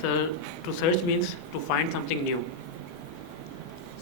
Sir, to search means to find something new.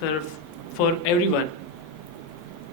Sir, for everyone.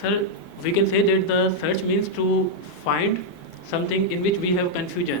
Sir, we can say that the search means to find something in which we have confusion.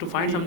To find some.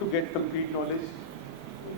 to get complete knowledge,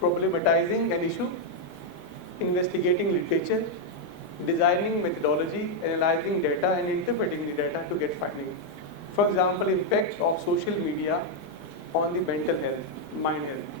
problematizing an issue, investigating literature, designing methodology, analyzing data and interpreting the data to get finding. For example, impact of social media on the mental health, mind health.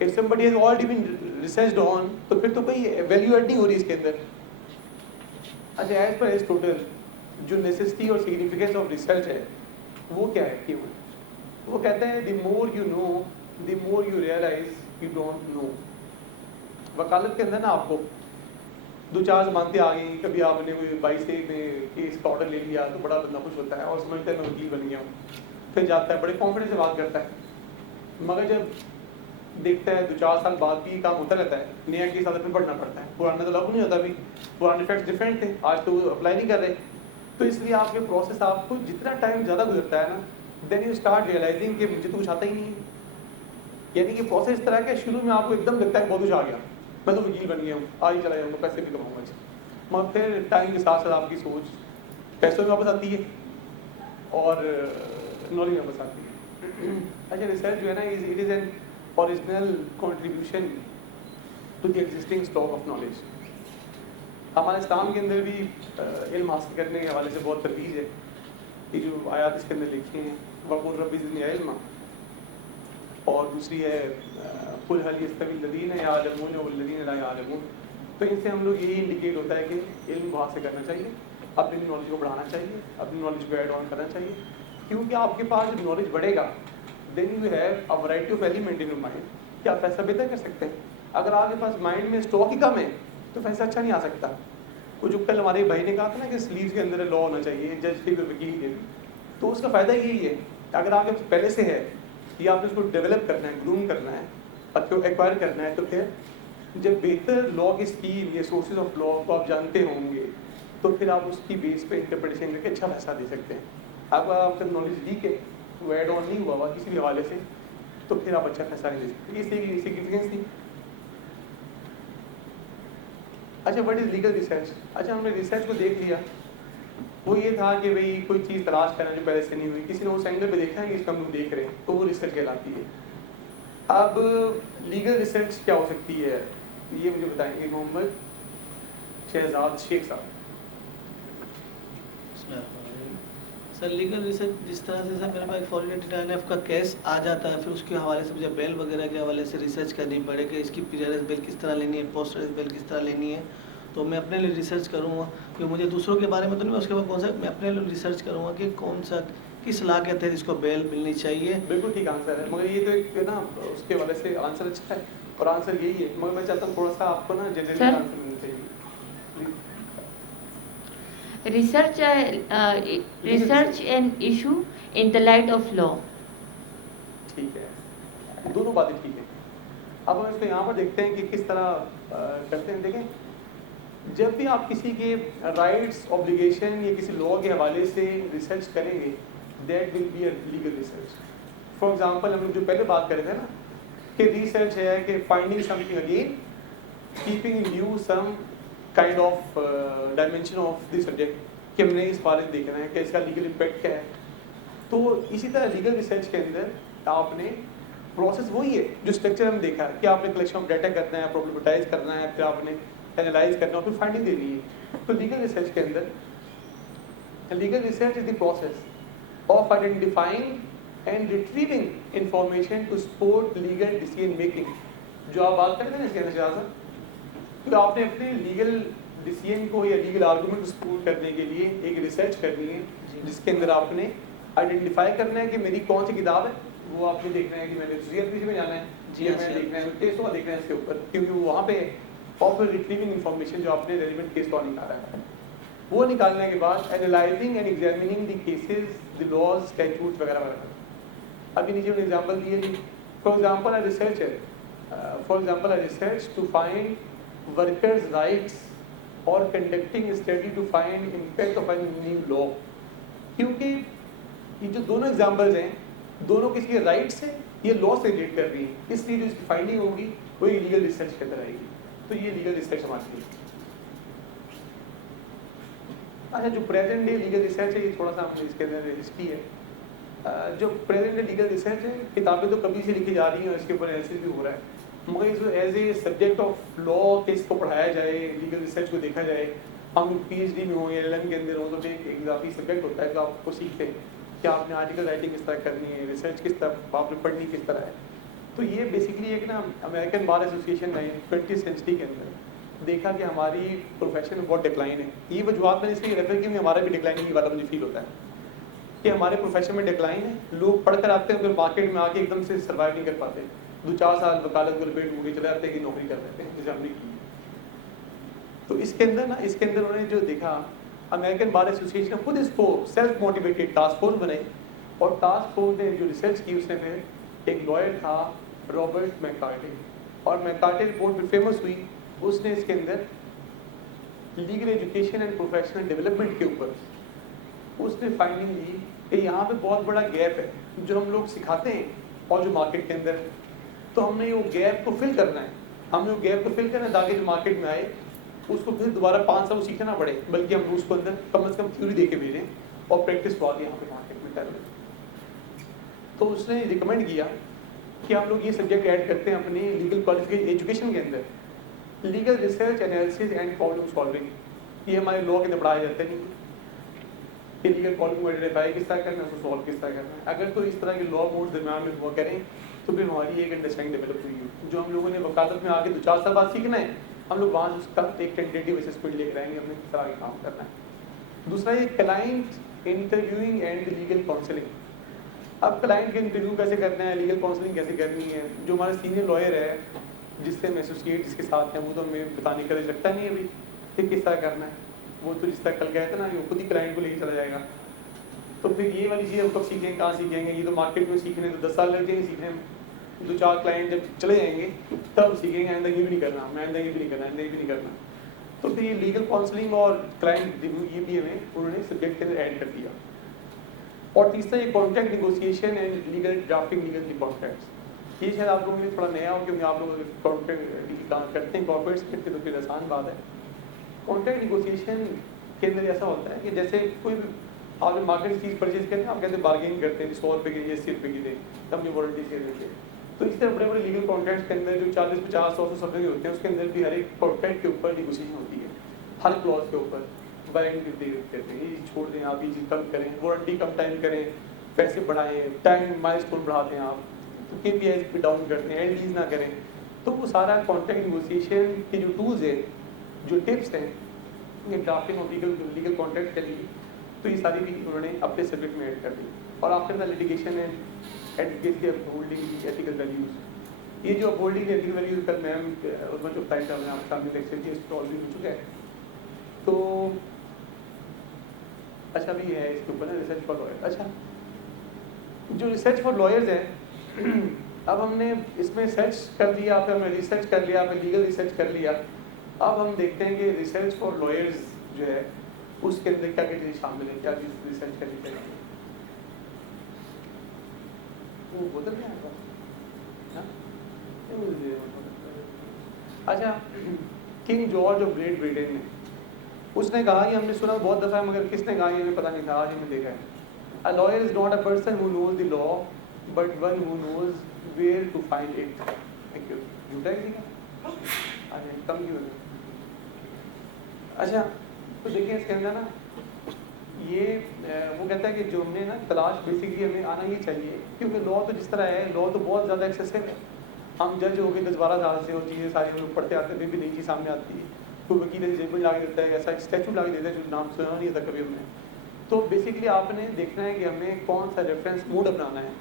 if somebody has already been researched on, تو پھر تو کوئی value add نہیں ہو رہی اس کے اندر. اچھا as پر ایرسٹوٹل جو نیسیسٹی اور سگنیفیکینس آف ریسرچ ہے وہ کیا ہے کہ وہ کہتا ہے the more you know the more you realise you don't know. وکالت کے اندر نا آپ کو دو چار زمانتیں آ گئیں, کبھی آپ نے کوئی 22 میں کیس کا آرڈر لے لیا تو بڑا بندہ خوش ہوتا ہے اور سمجھتا ہے میں وکیل بن گیا ہوں, پھر جاتا ہے بڑے کانفیڈنس سے بات کرتا ہے, مگر جب دیکھتا ہے 2-4 سال بعد بھی کام ہوتا رہتا ہے, نیا کیس آتا پھر پڑھنا پڑتا ہے, پرانا تو لاگو نہیں ہوتا, بھی پرانے فیکٹس ڈفرینٹ تھے, آج تو وہ اپلائی نہیں کر رہے. تو اس لیے آپ کے پروسیس آپ کو جتنا ٹائم زیادہ گزرتا ہے نا, دین یو اسٹارٹ ریئلائزنگ کہ مجھے تو کچھ آتا ہی نہیں ہے. یعنی کہ پروسیس اس طرح کا شروع میں آپ کو ایک دم لگتا ہے بہت کچھ آ گیا, میں تو وکیل بن گیا ہوں, آج ہی چلا جاؤں گا, پیسے بھی کماؤں گا, مگر پھر ٹائم کے ساتھ ساتھ آپ کی سوچ پیسوں میں واپس آتی ہے اور نالج میں واپس آتی ہے. اچھا ریسرچ جو ہے نا it is an original contribution to the existing stock of knowledge. ہمارے اسلام کے اندر بھی علم حاصل کرنے کے حوالے سے بہت ترویج ہے. یہ جو آیات اس کے اندر لکھی ہیں وقل رب زدنی علما, اور دوسری ہے قل هل يستوي الذين يعلمون والذين لا يعلمون. تو ان سے ہم لوگ یہی انڈیکیٹ ہوتا ہے کہ علم بہت سے کرنا چاہیے, اپنی نالج کو بڑھانا چاہیے, اپنی نالج کو ایڈ آن کرنا چاہیے, کیونکہ آپ کے پاس جب نالج بڑھے گا then you have a variety of element in your mind کہ آپ فیصلہ بہتر کر سکتے ہیں. اگر آپ کے پاس مائنڈ میں اسٹاک ہی کم ہے تو فیصلہ اچھا نہیں آ سکتا. وہ جو کل ہمارے بھائی نے کہا تھا نا کہ سلیوز کے اندر لا ہونا چاہیے, جج کے وکیل کے, تو اس کا فائدہ یہی ہے اگر آپ کے پہلے سے ہے یا آپ نے اس کو ڈیولپ کرنا ہے, گروم کرنا ہے, ایکوائر کرنا ہے, تو پھر جب بہتر لا کی اسکیم یا سورسز آف لا کو آپ جانتے ہوں گے تو پھر آپ اس کی بیس پہ انٹرپریٹیشن کر کے اچھا فیصلہ دے سکتے ہیں. آپ کا نالج ویک ہے, وہ ایڈ آن نہیں ہوا ہوا کسی بھی حوالے سے, تو پھر آپ اچھا فیصلہ نہیں دے سکتے. اس لیے سگنیفیکینس تھی. اچھا وٹ از لیگل ریسرچ. اچھا ہم نے ریسرچ کو دیکھ لیا, وہ یہ تھا کہ بھئی کوئی چیز تلاش کرنا جو پہلے سے نہیں ہوئی, کسی نے اس اینگل پہ دیکھا ہے کہ اس کو ہم لوگ دیکھ رہے ہیں, تو وہ ریسرچ کہلاتی ہے. اب لیگل ریسرچ کیا ہو سکتی ہے یہ مجھے بتائیں گے محمد شہزاد شیخ صاحب. سر لیگل ریسرچ جس طرح سے سر میرے پاس فورن ٹیٹانف کا کیس آ جاتا ہے, پھر اس کے حوالے سے مجھے بیل وغیرہ کے حوالے سے ریسرچ کرنی پڑے کہ اس کی پیریڈ بیل کس طرح لینی ہے, پوسٹ بیل کس طرح لینی ہے, تو میں اپنے لیے ریسرچ کروں گا کہ مجھے دوسروں کے بارے میں تو نہیں, اس کے بعد کون سا میں اپنے لیے ریسرچ کروں گا کہ کون سا کس لا کے تحت اس کو بیل ملنی چاہیے. بالکل ٹھیک آنسر ہے, مگر یہ تو ایک نا اس کے حوالے سے آنسر اچھا ہے اور آنسر یہی ہے, مگر میں چاہتا ہوں تھوڑا سا آپ کو نا جنرل آنسر ملنا چاہیے. Research an issue in the light of law. ٹھیک ہے, دونوں باتیں ٹھیک ہیں. اب ہم اس کو یہاں پر دیکھتے ہیں کہ کس طرح کرتے ہیں. دیکھیں جب بھی آپ کسی کے رائٹس آبلیگیشن یا کسی لا کے حوالے سے ریسرچ کریں گے that will be a legal research. For example ہم لوگ جو پہلے بات کر رہے تھے نا کہ ریسرچ ہے کہ finding something again, keeping in view some kind of dimension of the subject کہ ہم نے اس بارے میں دیکھنا ہے کہ اس کا لیگل امپیکٹ کیا ہے. تو اسی طرح لیگل ریسرچ کے اندر آپ نے پروسیس وہی ہے جو اسٹرکچر ہم دیکھا ہے کہ آپ نے کلیکشن آف ڈیٹا کرنا ہے, پروبلیمٹائز کرنا ہے, پھر آپ نے اینالائز کرنا ہے, پھر فائنڈنگ دینی ہے. تو لیگل ریسرچ کے اندر legal research is the process of identifying and retrieving information to support legal decision making. جو آپ بات کرتے ہیں نا اس کے اندر کہ آپ نے اپنے لیگل ڈیسیژن کو یا لیگل آرگومنٹ کو سپورٹ کرنے کے لیے ایک ریسرچ کرنی ہے جس کے اندر آپ نے آئیڈینٹیفائی کرنا ہے کہ میری کون سی کتاب ہے, وہ آپ نے دیکھنا ہے کہ میں نے CRPC میں جانا ہے, میں دیکھنا ہے کیس کو دیکھنا ہے اس کے اوپر کیونکہ وہ وہاں پہ اور پھر ریٹریونگ انفارمیشن جو آپ نے ریلیونٹ کیس کو نکالا ہے, وہ نکالنے کے بعد analysing and examining the cases, the laws, statutes وغیرہ وغیرہ. ابھی نیچے میں ایگزامپل دیے جی. For example I research to find workers rights اور conducting study to find impact of an new law. کیونکہ یہ جو دونوں ایگزامپلز ہیں دونوں کسی کے رائٹس ہیں, یہ لا سے ریلیٹ کر رہی ہیں, اس لیے جو اس کی فائنڈنگ ہوگی وہ ایک لیگل ریسرچ کے اندر آئے گی. تو یہ لیگل ریسرچ ہمارے لیے. اچھا جو پریزنٹ ڈے لیگل ریسرچ ہے یہ تھوڑا سا ہم اس کے اندر ہسٹری ہے. جو پریزنٹ ڈے لیگل ریسرچ ہے کتابیں تو کبھی سے لکھی جا رہی ہیں اور اس کے اوپر انالیسس بھی ہو رہا ہے, مگر اس کو as a subject of law کہ اس کو پڑھایا جائے, لیگل ریسرچ کو دیکھا جائے, ہم PhD میں ہوں یا LLM کے اندر ہوں تو ایک اضافی سبجیکٹ ہوتا ہے کہ آپ کو سیکھتے ہیں کہ آپ نے آرٹیکل رائٹنگ کس طرح کرنی ہے, ریسرچ کس طرح آپ نے پڑھنی کس طرح ہے. تو یہ بیسکلی ایک نا امریکن بار ایسوسیشن نے 20th سینچری کے اندر دیکھا کہ ہماری پروفیشن میں بہت ڈکلائن ہے. یہ وجوہات میں نے اس لیے ریفر کی ہمارا بھی ڈکلائن والا مجھے فیل ہوتا ہے کہ ہمارے پروفیشن میں ڈکلائن ہے. لوگ پڑھ کر آتے ہیں پھر مارکیٹ میں آ کے ایک دم سے سروائیو نہیں کر پاتے, 2-4 سال وکالت گل پیٹ ڈھونڈے چلے جاتے ہیں کہ نوکری کر لیتے ہیں جیسے ہم نے کی. تو اس کے اندر انہوں نے جو دیکھا امریکن بار ایسوسیشن نے خود اس کو سیلف موٹیویٹیڈ ٹاسک فورس بنائی, اور ٹاسک فورس نے جو ریسرچ کی اس نے پھر ایک لائر تھا رابرٹ میکارٹی, اور میکارٹی رپورٹ بھی فیمس ہوئی. اس نے اس کے اندر legal education and professional development کے اوپر اس نے فائنڈنگ دی کہ یہاں پہ بہت بڑا گیپ ہے جو ہم لوگ سکھاتے ہیں اور جو مارکیٹ کے اندر, تو ہم نے وہ گیپ کو فل کرنا ہے. ہم نے وہ گیپ کو فل کرنا ہے تاکہ جو مارکیٹ میں آئے اس کو پھر دوبارہ 5 سال سیکھنا پڑے, بلکہ ہم اس کو اندر کم از کم تھیوری دے کے بھیجیں اور پریکٹس بعد یہاں پہ مارکیٹ میں کر لیں. تو اس نے ریکمینڈ کیا کہ ہم لوگ یہ سبجیکٹ ایڈ کرتے ہیں اپنی لیگل کوالیفیکیشن ایجوکیشن کے اندر, legal research analysis and problem solving. یہ ہمارے لاء کے اندر پڑھایا جاتا ہے کہ لیگل پرابلم کو آئیڈینٹیفائی کس طرح کرنا ہے, اس کو سالو کس طرح کرنا ہے. اگر تو اس طرح کے لاء بورڈ درمیان میں ہوا کریں تو پھر ہماری ایک انڈرسٹینڈنگ ڈیولپ ہوئی ہے. جو ہم لوگوں نے وکالت میں آ کے 2-4 سال بعد سیکھنا ہے, ہم لوگ وہاں اس کا ایک ٹینٹیٹیو اسسمنٹ لے کر آئیں گے ہم نے کس طرح کام کرنا ہے. دوسرا یہ client interviewing and legal counselling. اب کلائنٹ کے انٹرویو کیسے کرنا ہے, لیگل کاؤنسلنگ کیسے کرنی ہے. جو ہمارا سینئر لائر ہے جس سے ہم ایسوسیٹ جس کے ساتھ ہیں, وہ تو ہمیں بتانے کا لگتا نہیں ہے ابھی کہ کس طرح کرنا ہے. وہ تو جس طرح کل گئے تھے نا, وہ خود ہی کلائنٹ کو لے کے چلا جائے گا. تو پھر یہ والی چیز ہم کب سیکھیں, کہاں سیکھیں گے. یہ تو مارکیٹ میں سیکھنے تو 10 سال لگ جائیں گے سیکھنے میں. 2-4 کلائنٹ جب چلے جائیں گے تب سیکھیں گے, آئندہ یہ بھی نہیں کرنا, میں آئندہ یہ بھی نہیں کرنا, آئندہ یہ بھی نہیں کرنا. تو پھر یہ لیگل کاؤنسلنگ اور کلائنٹ ریویو یہ بھی ہمیں انہوں نے سبجیکٹ کے اندر ایڈ کر دیا. اور تیسرا یہ contract negotiation and legal drafting legal contracts. یہ شاید آپ لوگوں کے لیے تھوڑا نیا ہو کیونکہ آپ لوگ کانٹریکٹ کرتے ہیں کارپوریٹس کے, تو پھر آسان بات ہے. کانٹریکٹ نیگوسیشن کے اندر ایسا ہوتا ہے کہ جیسے کوئی بھی آپ جو مارکیٹ چیز پرچیز کرتے ہیں, آپ کہتے ہیں بارگیننگ کرتے ہیں 100 روپے کی 80 روپے کی دیں تب یہ وارنٹی سے دیتے ہیں. تو اس طرح بڑے بڑے لیگل کانٹریکٹس کے اندر جو 40-50-100 صفحے کے ہوتے ہیں اس کے اندر بھی ہر ایک کانٹریکٹ کے اوپر نیگوسیشن ہوتی ہے, ہر کلوز کے اوپر وارنٹی دیتے ہیں, یہ چھوڑ دیں آپ, یہ چیز کم کریں, وارنٹی کم ٹائم کریں, پیسے بڑھائیں, ٹائم مائلسٹون بڑھاتے ہیں آپ, تو کے پی آئی پہ ڈاؤن کرتے ہیں, ایل ڈیز نہ کریں. تو وہ سارا کانٹریکٹ نیگوسیشن کے جو ٹولز ہیں, جو ٹپس ہیں, یہ ڈرافٹنگ اور لیگل کانٹریکٹ کے لیے, تو یہ ساری بھی انہوں نے اپنے سبجیکٹ میں ایڈ کر دی. اور آخر میں litigation and advocacy of holding ethical values. یہ جو ہولڈنگ ایتھیکل ویلیوز کل میم عظمت جو بتائی صاحب نے آپ کے سامنے لیکچر کی, اس کو آلریڈی ہو چکا ہے. تو اچھا بھی ہے اس کے اوپر ریسرچ فار لائر. اچھا جو ریسرچ فار لائرز ہیں, اب ہم نے اس میں سرچ کر لیا, پھر ہم نے ریسرچ کر لیا, پھر لیگل ریسرچ کر لیا. اب ہم دیکھتے ہیں کہ ریسرچ فار لائرز جو ہے اس کے اندر کیا کیا چیز شامل ہے, کیا چیز ریسرچ کرنی چاہیے. وہ بدل گیا. اچھا, king George of great Britain نے اس نے کہا, یہ ہم نے سنا بہت دفعہ مگر کس نے کہا یہ ہمیں پتہ نہیں تھا, آج ہمیں دیکھا ہے. A lawyer is not a person who knows the law but one who knows where to find it. Thank you. جھوٹا ہے کیا؟ اچھا کم کیوں ہے. اچھا تو دیکھیں اس کے اندر نا یہ وہ کہتا ہے کہ جو ہم نے نا تلاش بیسکلی ہمیں آنا ہی چاہیے, کیونکہ لاء تو جس طرح ہے, لاء تو بہت زیادہ ایکسیسو ہے. ہم جج ہو گئے 10-12 سال سے, اور چیزیں ساری لوگ پڑھتے آتے ہیں, پھر بھی نئی چیز سامنے آتی ہے. کوئی وکیل ڈسیبل لا کے دیتا ہے, ایسا اسٹیچو لا کے دیتا ہے جو نام سنا نہیں تھا کبھی ہم نے. تو بیسکلی آپ نے دیکھنا ہے کہ ہمیں کون سا ریفرنس موڈ اپنانا ہے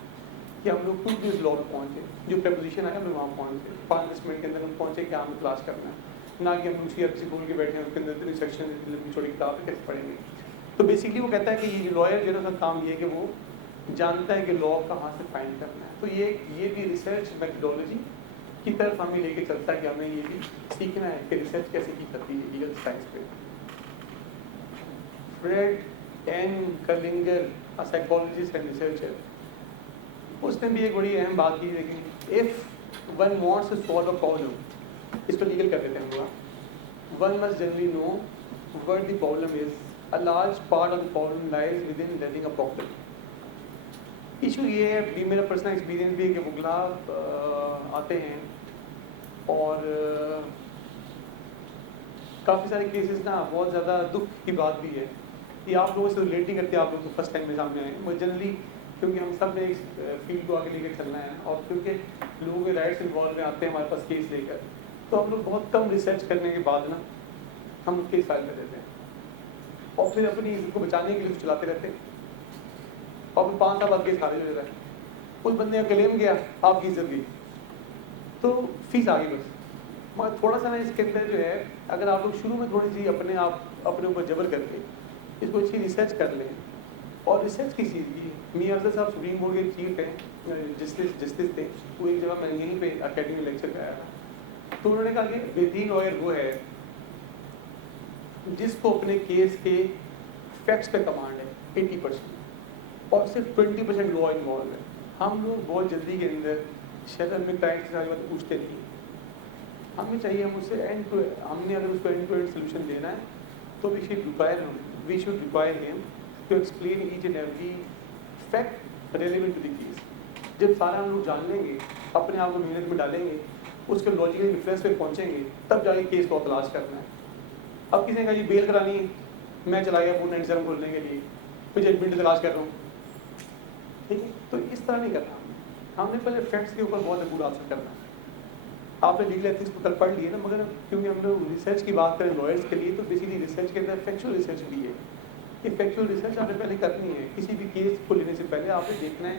کہ ہم لوگ کچھ بھی اس لاء پہ پہنچے, جو پریپوزیشن آیا ہمیں وہاں پہنچے, 5 منٹ کے اندر ہم پہنچے کیا ہمیں کلاس کرنا ہے, نہ کہ ہم اسی اچھی بول کے بیٹھے ہیں اس کے اندر اتنی سیکشن اتنی چھوٹی کتاب کیسے پڑھیں گے. تو بیسکلی وہ کہتا ہے کہ یہ جو لائر جو ہے نا کام یہ ہے کہ وہ جانتا ہے کہ لاء کہاں سے فائنڈ کرنا ہے. تو یہ بھی ریسرچ میتھڈولوجی کی طرف ہمیں لے کے چلتا ہے کہ ہمیں یہ بھی سیکھنا ہے کہ ریسرچ کیسے کی جاتی ہے لیگل سائنس پہ. Fred N Kerlinger psychologist and researcher, اس نے بھی ایک بڑی اہم بات کی, لیکن if one wants to solve a problem, اس کو لیگل کر دیتے ہیں, one must generally know what the problem is. A large part of the problem lies within letting a problem. Issue یہ ہے, بھی میرا پرسنل ایکسپیرینس بھی ہے کہ وکلا آتے ہیں اور کافی سارے کیسز نا بہت زیادہ دکھ کی بات بھی ہے, یہ آپ لوگوں سے ریلیٹ نہیں کرتے, آپ لوگ تو فرسٹ ٹائم میں سامنے آئے ہیں. وہ جنرلی کیونکہ ہم سب نے ایک فیلڈ کو آگے لے کے چلنا ہے اور کیونکہ لوگوں کے رائٹس انوالو میں آتے ہیں ہمارے پاس کیس لے کر, تو ہم لوگ بہت کم ریسرچ کرنے کے بعد نا ہم کیس فائل کر دیتے ہیں اور پھر اپنی عزت کو بچانے کے لیے چلاتے رہتے ہیں اور پھر 5 سال بعد کیس خارج ہو جاتا ہے. اس بندے کا کلیم گیا, آپ کی عزت گئی, تو فیس آ گئی بس. مگر تھوڑا سا نا اس کے اندر جو ہے اگر آپ لوگ شروع میں تھوڑی سی اپنے اوپر جبر کر کے اس کو اچھی ریسرچ کر لیں. اور ریسرچ کی چیز کی میاں افضل صاحب سپریم کورٹ کے چیف ہیں, جسٹس تھے, وہ ایک جگہ میں یہیں پہ اکیڈمی میں لیکچر پہ آیا تھا, تو انہوں نے کہا کہ بہترین لائر وہ ہے جس کو اپنے کیس کے فیکٹس پہ کمانڈ ہے 80% اور صرف 20% لا انوالو ہے. ہم لوگ بہت جلدی کے اندر شہر میں کلائنٹ سے ساری بات پوچھتے نہیں. ہمیں چاہیے ہم اس سے ہم نے اگر اس کو اینڈ ٹو اینڈ سولوشن دینا ہے تو وی شوڈ ریکوائر ہم to explain each and every fact relevant to the case. جب سارا ہم لوگ جان لیں گے, اپنے آپ کو محنت میں ڈالیں گے, اس کے لاجیکل ریفرنس پہ پہنچیں گے, تب جا کے کیس کو تلاش کرنا ہے. اب کسی نے کہا جی بیل کرانی ہے, میں چلا گیا 497 کھولنے کے لیے, پھر ججمنٹ تلاش کر رہا ہوں, ٹھیک ہے, تو اس طرح نہیں کرنا. ہم نے پہلے فیکٹس کے اوپر بہت پورا اثر کرنا ہے. آپ نے لیگل ایتھکس کو کل پڑھ لیے نا, مگر کیونکہ ہم لوگ ریسرچ کی بات کریں لائرس کے لیے, تو بیسیکلی ریسرچ کے اندر فیکچوئل ریسرچ بھی ہے. یہ فیکچوئل ریسرچ آپ نے پہلے کرنی ہے. کسی بھی کیس کو لینے سے پہلے آپ نے دیکھنا ہے.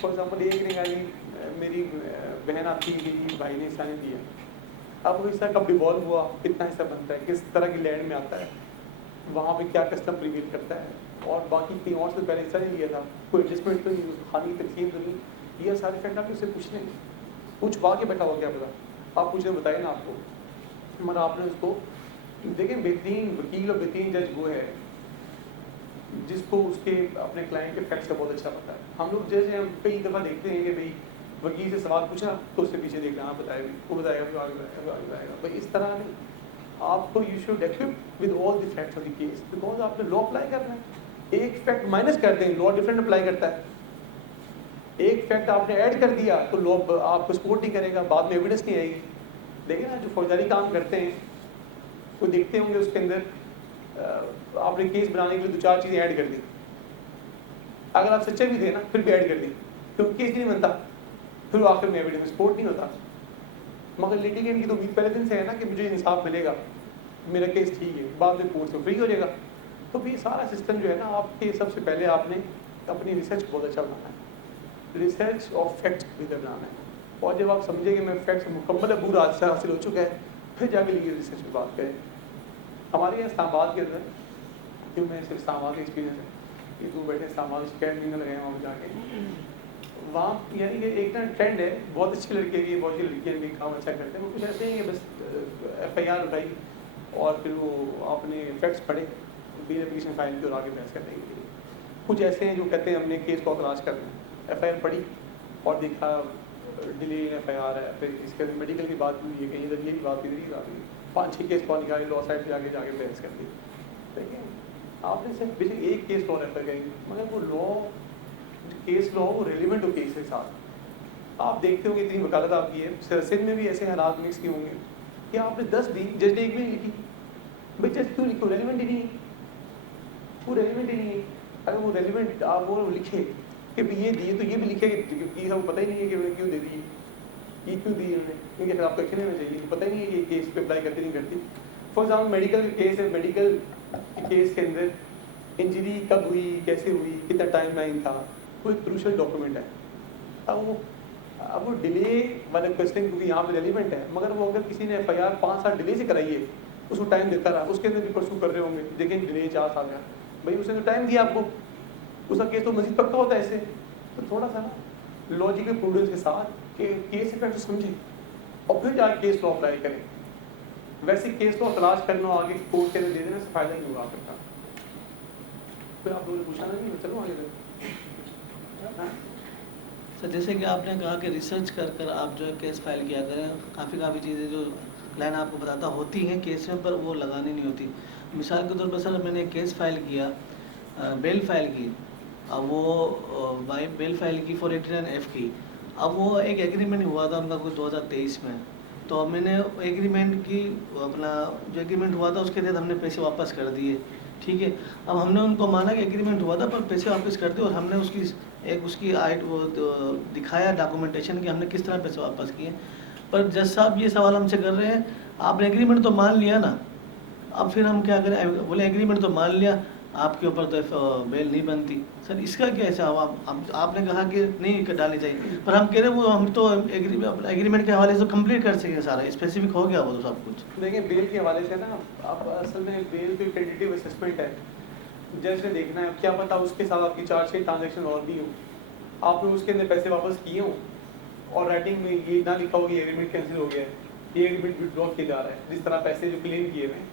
فار ایگزامپل ایک نے کہا جی میری بہن آپ کی گئی, بھائی نے حصہ نہیں دیا, اب وہ حصہ کب ڈیوالو ہوا, کتنا حصہ بنتا ہے, کس طرح کی لینڈ میں آتا ہے, وہاں پہ کیا کسٹم پریویل کرتا ہے, اور باقی کہیں اور سے پہلے حصہ نہیں لیا تھا, کوئی ایڈجسٹمنٹ تو نہیں, خالی تقسیم تو نہیں. یہ سارے فیکٹ آپ اس سے پوچھ لیں گے, کچھ با کے بیٹھا ہوا کیا پتا, آپ پوچھیں بتائیں نا آپ کو. مگر آپ نے اس کو دیکھیں, بہترین وکیل اور بہترین جج وہ ہے جس کو اس کے اپنے کلائنٹ کے فیکٹس کا بہت اچھا پتا ہے. ہم لوگ جیسے ہم کئی دفعہ دیکھتے ہیں کہ بھائی وکیل سے سوال پوچھا تو اس سے پیچھے دیکھنا, آپ بتائے گا, وہ بتائے گا, پھر آگے بتائے گا, آگے بتائے گا. بھائی اس طرح نہیں, آپ کو you should equip with all the facts of the case, because آپ نے لا اپلائی کرنا ہے. ایک فیکٹ مائنس کر دیں, لا ڈفرینٹ اپلائی کرتا ہے. ایک فیکٹ آپ نے ایڈ کر دیا تو لا آپ کو سپورٹ نہیں کرے گا, بعد میں ایویڈنس نہیں آئے گی. دیکھیں نا جو فوجداری کام کرتے ہیں وہ دیکھتے ہوں گے اس کے اندر آپ نے کیس بنانے کے لیے 2-4 چیزیں ایڈ کر دی, اگر آپ سچے بھی تھے نا پھر بھی ایڈ کر دی, کیونکہ کیس نہیں بنتا, پھر وہ آخر میں ایویڈنس سپورٹ نہیں ہوتا. مگر لیٹیگینٹ کی تو امید پہلے دن سے ہے نا کہ مجھے انصاف ملے گا, میرا کیس ٹھیک ہے, بعد میں کورٹ سے فری ہو جائے گا. تو بھی سارا سسٹم جو ہے نا آپ کے, سب سے پہلے آپ نے اپنی ریسرچ بہت اچھا بنانا ہے, ریسرچ آف فیکٹس بنانا ہے. اور جب آپ سمجھیں کہ میں فیکٹس مکمل پورا حاصل ہو چکا ہے, پھر جا کے لیے ریسرچ کی بات کریں. ہمارے یہاں اسلام آباد کے اندر, کیوں میں صرف اسلام آباد کا ایکسپیرینس ہے کہ تو بیٹھے اسلام آباد شکایت نہیں لگے ہیں, وہاں پہ جا کے وہاں یعنی کہ ایک نا ٹرینڈ ہے, بہت اچھے لڑکے بھی, بہت سی لڑکیاں بھی کام اچھا کرتے ہیں. وہ کچھ ایسے ہیں کہ بس ایف آئی آر اٹھائی اور پھر وہ آپ نے فیکٹس پڑھے, بیل اپلیکیشن فائل کی اور آگے بحث کرنے کے لیے. کچھ ایسے ہیں جو کہتے ہیں ہم نے کیس کو تلاش کرنا ہے, ایف آئی آر پڑھی اور دیکھا ڈیلے ایف آئی آر ہے, پھر اس کے میڈیکل کی بات ہوئی ہے, کہیں ادھر یہ بات ادھر ہی بات ہوئی, 5-6 کیس کال نکالی, لا سائڈ پہ جا کے بحث کر دی. دیکھیں آپ نے صرف بیسک ایک کیس لا ریفر کریں گے, مگر وہ لا کیس لا وہ ریلیونٹ ہو کیس کے ساتھ. آپ دیکھتے ہوں گے اتنی وکالت آپ کی ہے, سندھ میں بھی ایسے حالات مکس کیے ہوں گے کہ آپ نے 10 دی, جج نے ایک بھی نہیں لکھی. بھائی جج کیوں لکھو, ریلیونٹ ہی نہیں, وہ ریلیونٹ ہی نہیں ہے. اگر وہ ریلیونٹ آپ وہ لکھے کہ یہ دیے تو یہ بھی لکھے کہ ہم پتہ ہی نہیں ہے کہ انہوں نے کیوں دے دی, یہ کیوں دی انہوں نے, کیونکہ خلاف تو ایکشن لینا چاہیے, پتہ ہی نہیں ہے کہ کیس پہ اپلائی کرتی نہیں کرتی. فار ایگزامپل میڈیکل کیس ہے, میڈیکل کیس کے اندر انجری کب ہوئی, کیسے ہوئی, کتنا ٹائم لائن تھا, کوئی کروشل ڈاکومنٹ ہے. اب وہ ڈیلے والا کوشچن کیونکہ یہاں پہ ریلیونٹ ہے, مگر وہ اگر کسی نے ایف آئی آر 5 سال ڈیلے سے کرائی ہے, اس کو ٹائم دیتا رہا, اس کے اندر بھی پرسو کر رہے ہوں گے, دیکھیں ڈیلے 4 سال کا, بھائی اس نے تو ٹائم دیا آپ کو, اس کا کیس تو مزید پکا ہوتا ہے ایسے. تو تھوڑا سا نا لاجیکل پروڈنس کے ساتھ کہ کیس افیکٹ سمجھیں اور پھر جا کے کیس لا اپلائی کریں. ویسے کیس لا تلاش کرنا آگے کورٹ کے اندر دے دینے سے فائدہ نہیں ہوگا آپ کا. پھر آپ لوگوں نے پوچھا نہیں, چلو آگے سر. جیسے کہ آپ نے کہا کہ ریسرچ کر کر آپ جو ہے کیس فائل کیا کریں, کافی چیزیں جو کلائنٹ آپ کو بتاتا ہوتی ہیں کیس میں, پر وہ لگانی نہیں ہوتی. مثال کے طور پر سر میں نے ایک کیس فائل کیا, بیل فائل کی, اب وہ بیل فائل کی 489F کی. اب وہ ایک ایگریمنٹ ہوا تھا ان کا کوئی 2023 میں, تو میں نے ایگریمنٹ کی اپنا جو ایگریمنٹ ہوا تھا اس کے تحت ہم نے پیسے واپس کر دیے, ٹھیک ہے. اب ہم نے ان کو مانا کہ ایگریمنٹ ہوا تھا پر پیسے واپس کر دے, اور ہم نے اس کی وہ دکھایا ڈاکومنٹیشن کہ ہم نے کس طرح پیسے واپس کیے. پر جج صاحب یہ سوال ہم سے کر رہے ہیں, آپ نے ایگریمنٹ تو مان لیا نا, اب پھر ہم کیا کریں؟ بولے ایگریمنٹ تو مان لیا, آپ کے اوپر تو بیل نہیں بنتی. سر اس کا کیا ایسا ہوا؟ آپ نے کہا کہ نہیں ڈالنی چاہیے, پر ہم کہہ رہے ہیں وہ ہم تو ایگریمنٹ کے حوالے سے کمپلیٹ کر سکیں, سارا اسپیسیفک ہو گیا وہ تو سب کچھ. دیکھیں بیل کے حوالے سے نا, اب اصل میں بیل تو ٹینٹیٹیو اسسمنٹ ہے, جج نے دیکھنا ہے, کیا پتا اس کے ساتھ آپ کی 4-6 ٹرانزیکشن اور بھی ہوں, آپ نے اس کے اندر پیسے واپس کیے ہوں اور رائٹنگ میں یہ نہ لکھا ہو کہ ایگریمنٹ کینسل ہو گیا ہے, یہ ایگریمنٹ وڈرا کیا جا رہا ہے, جس طرح پیسے جو کلیم کیے ہوئے ہیں.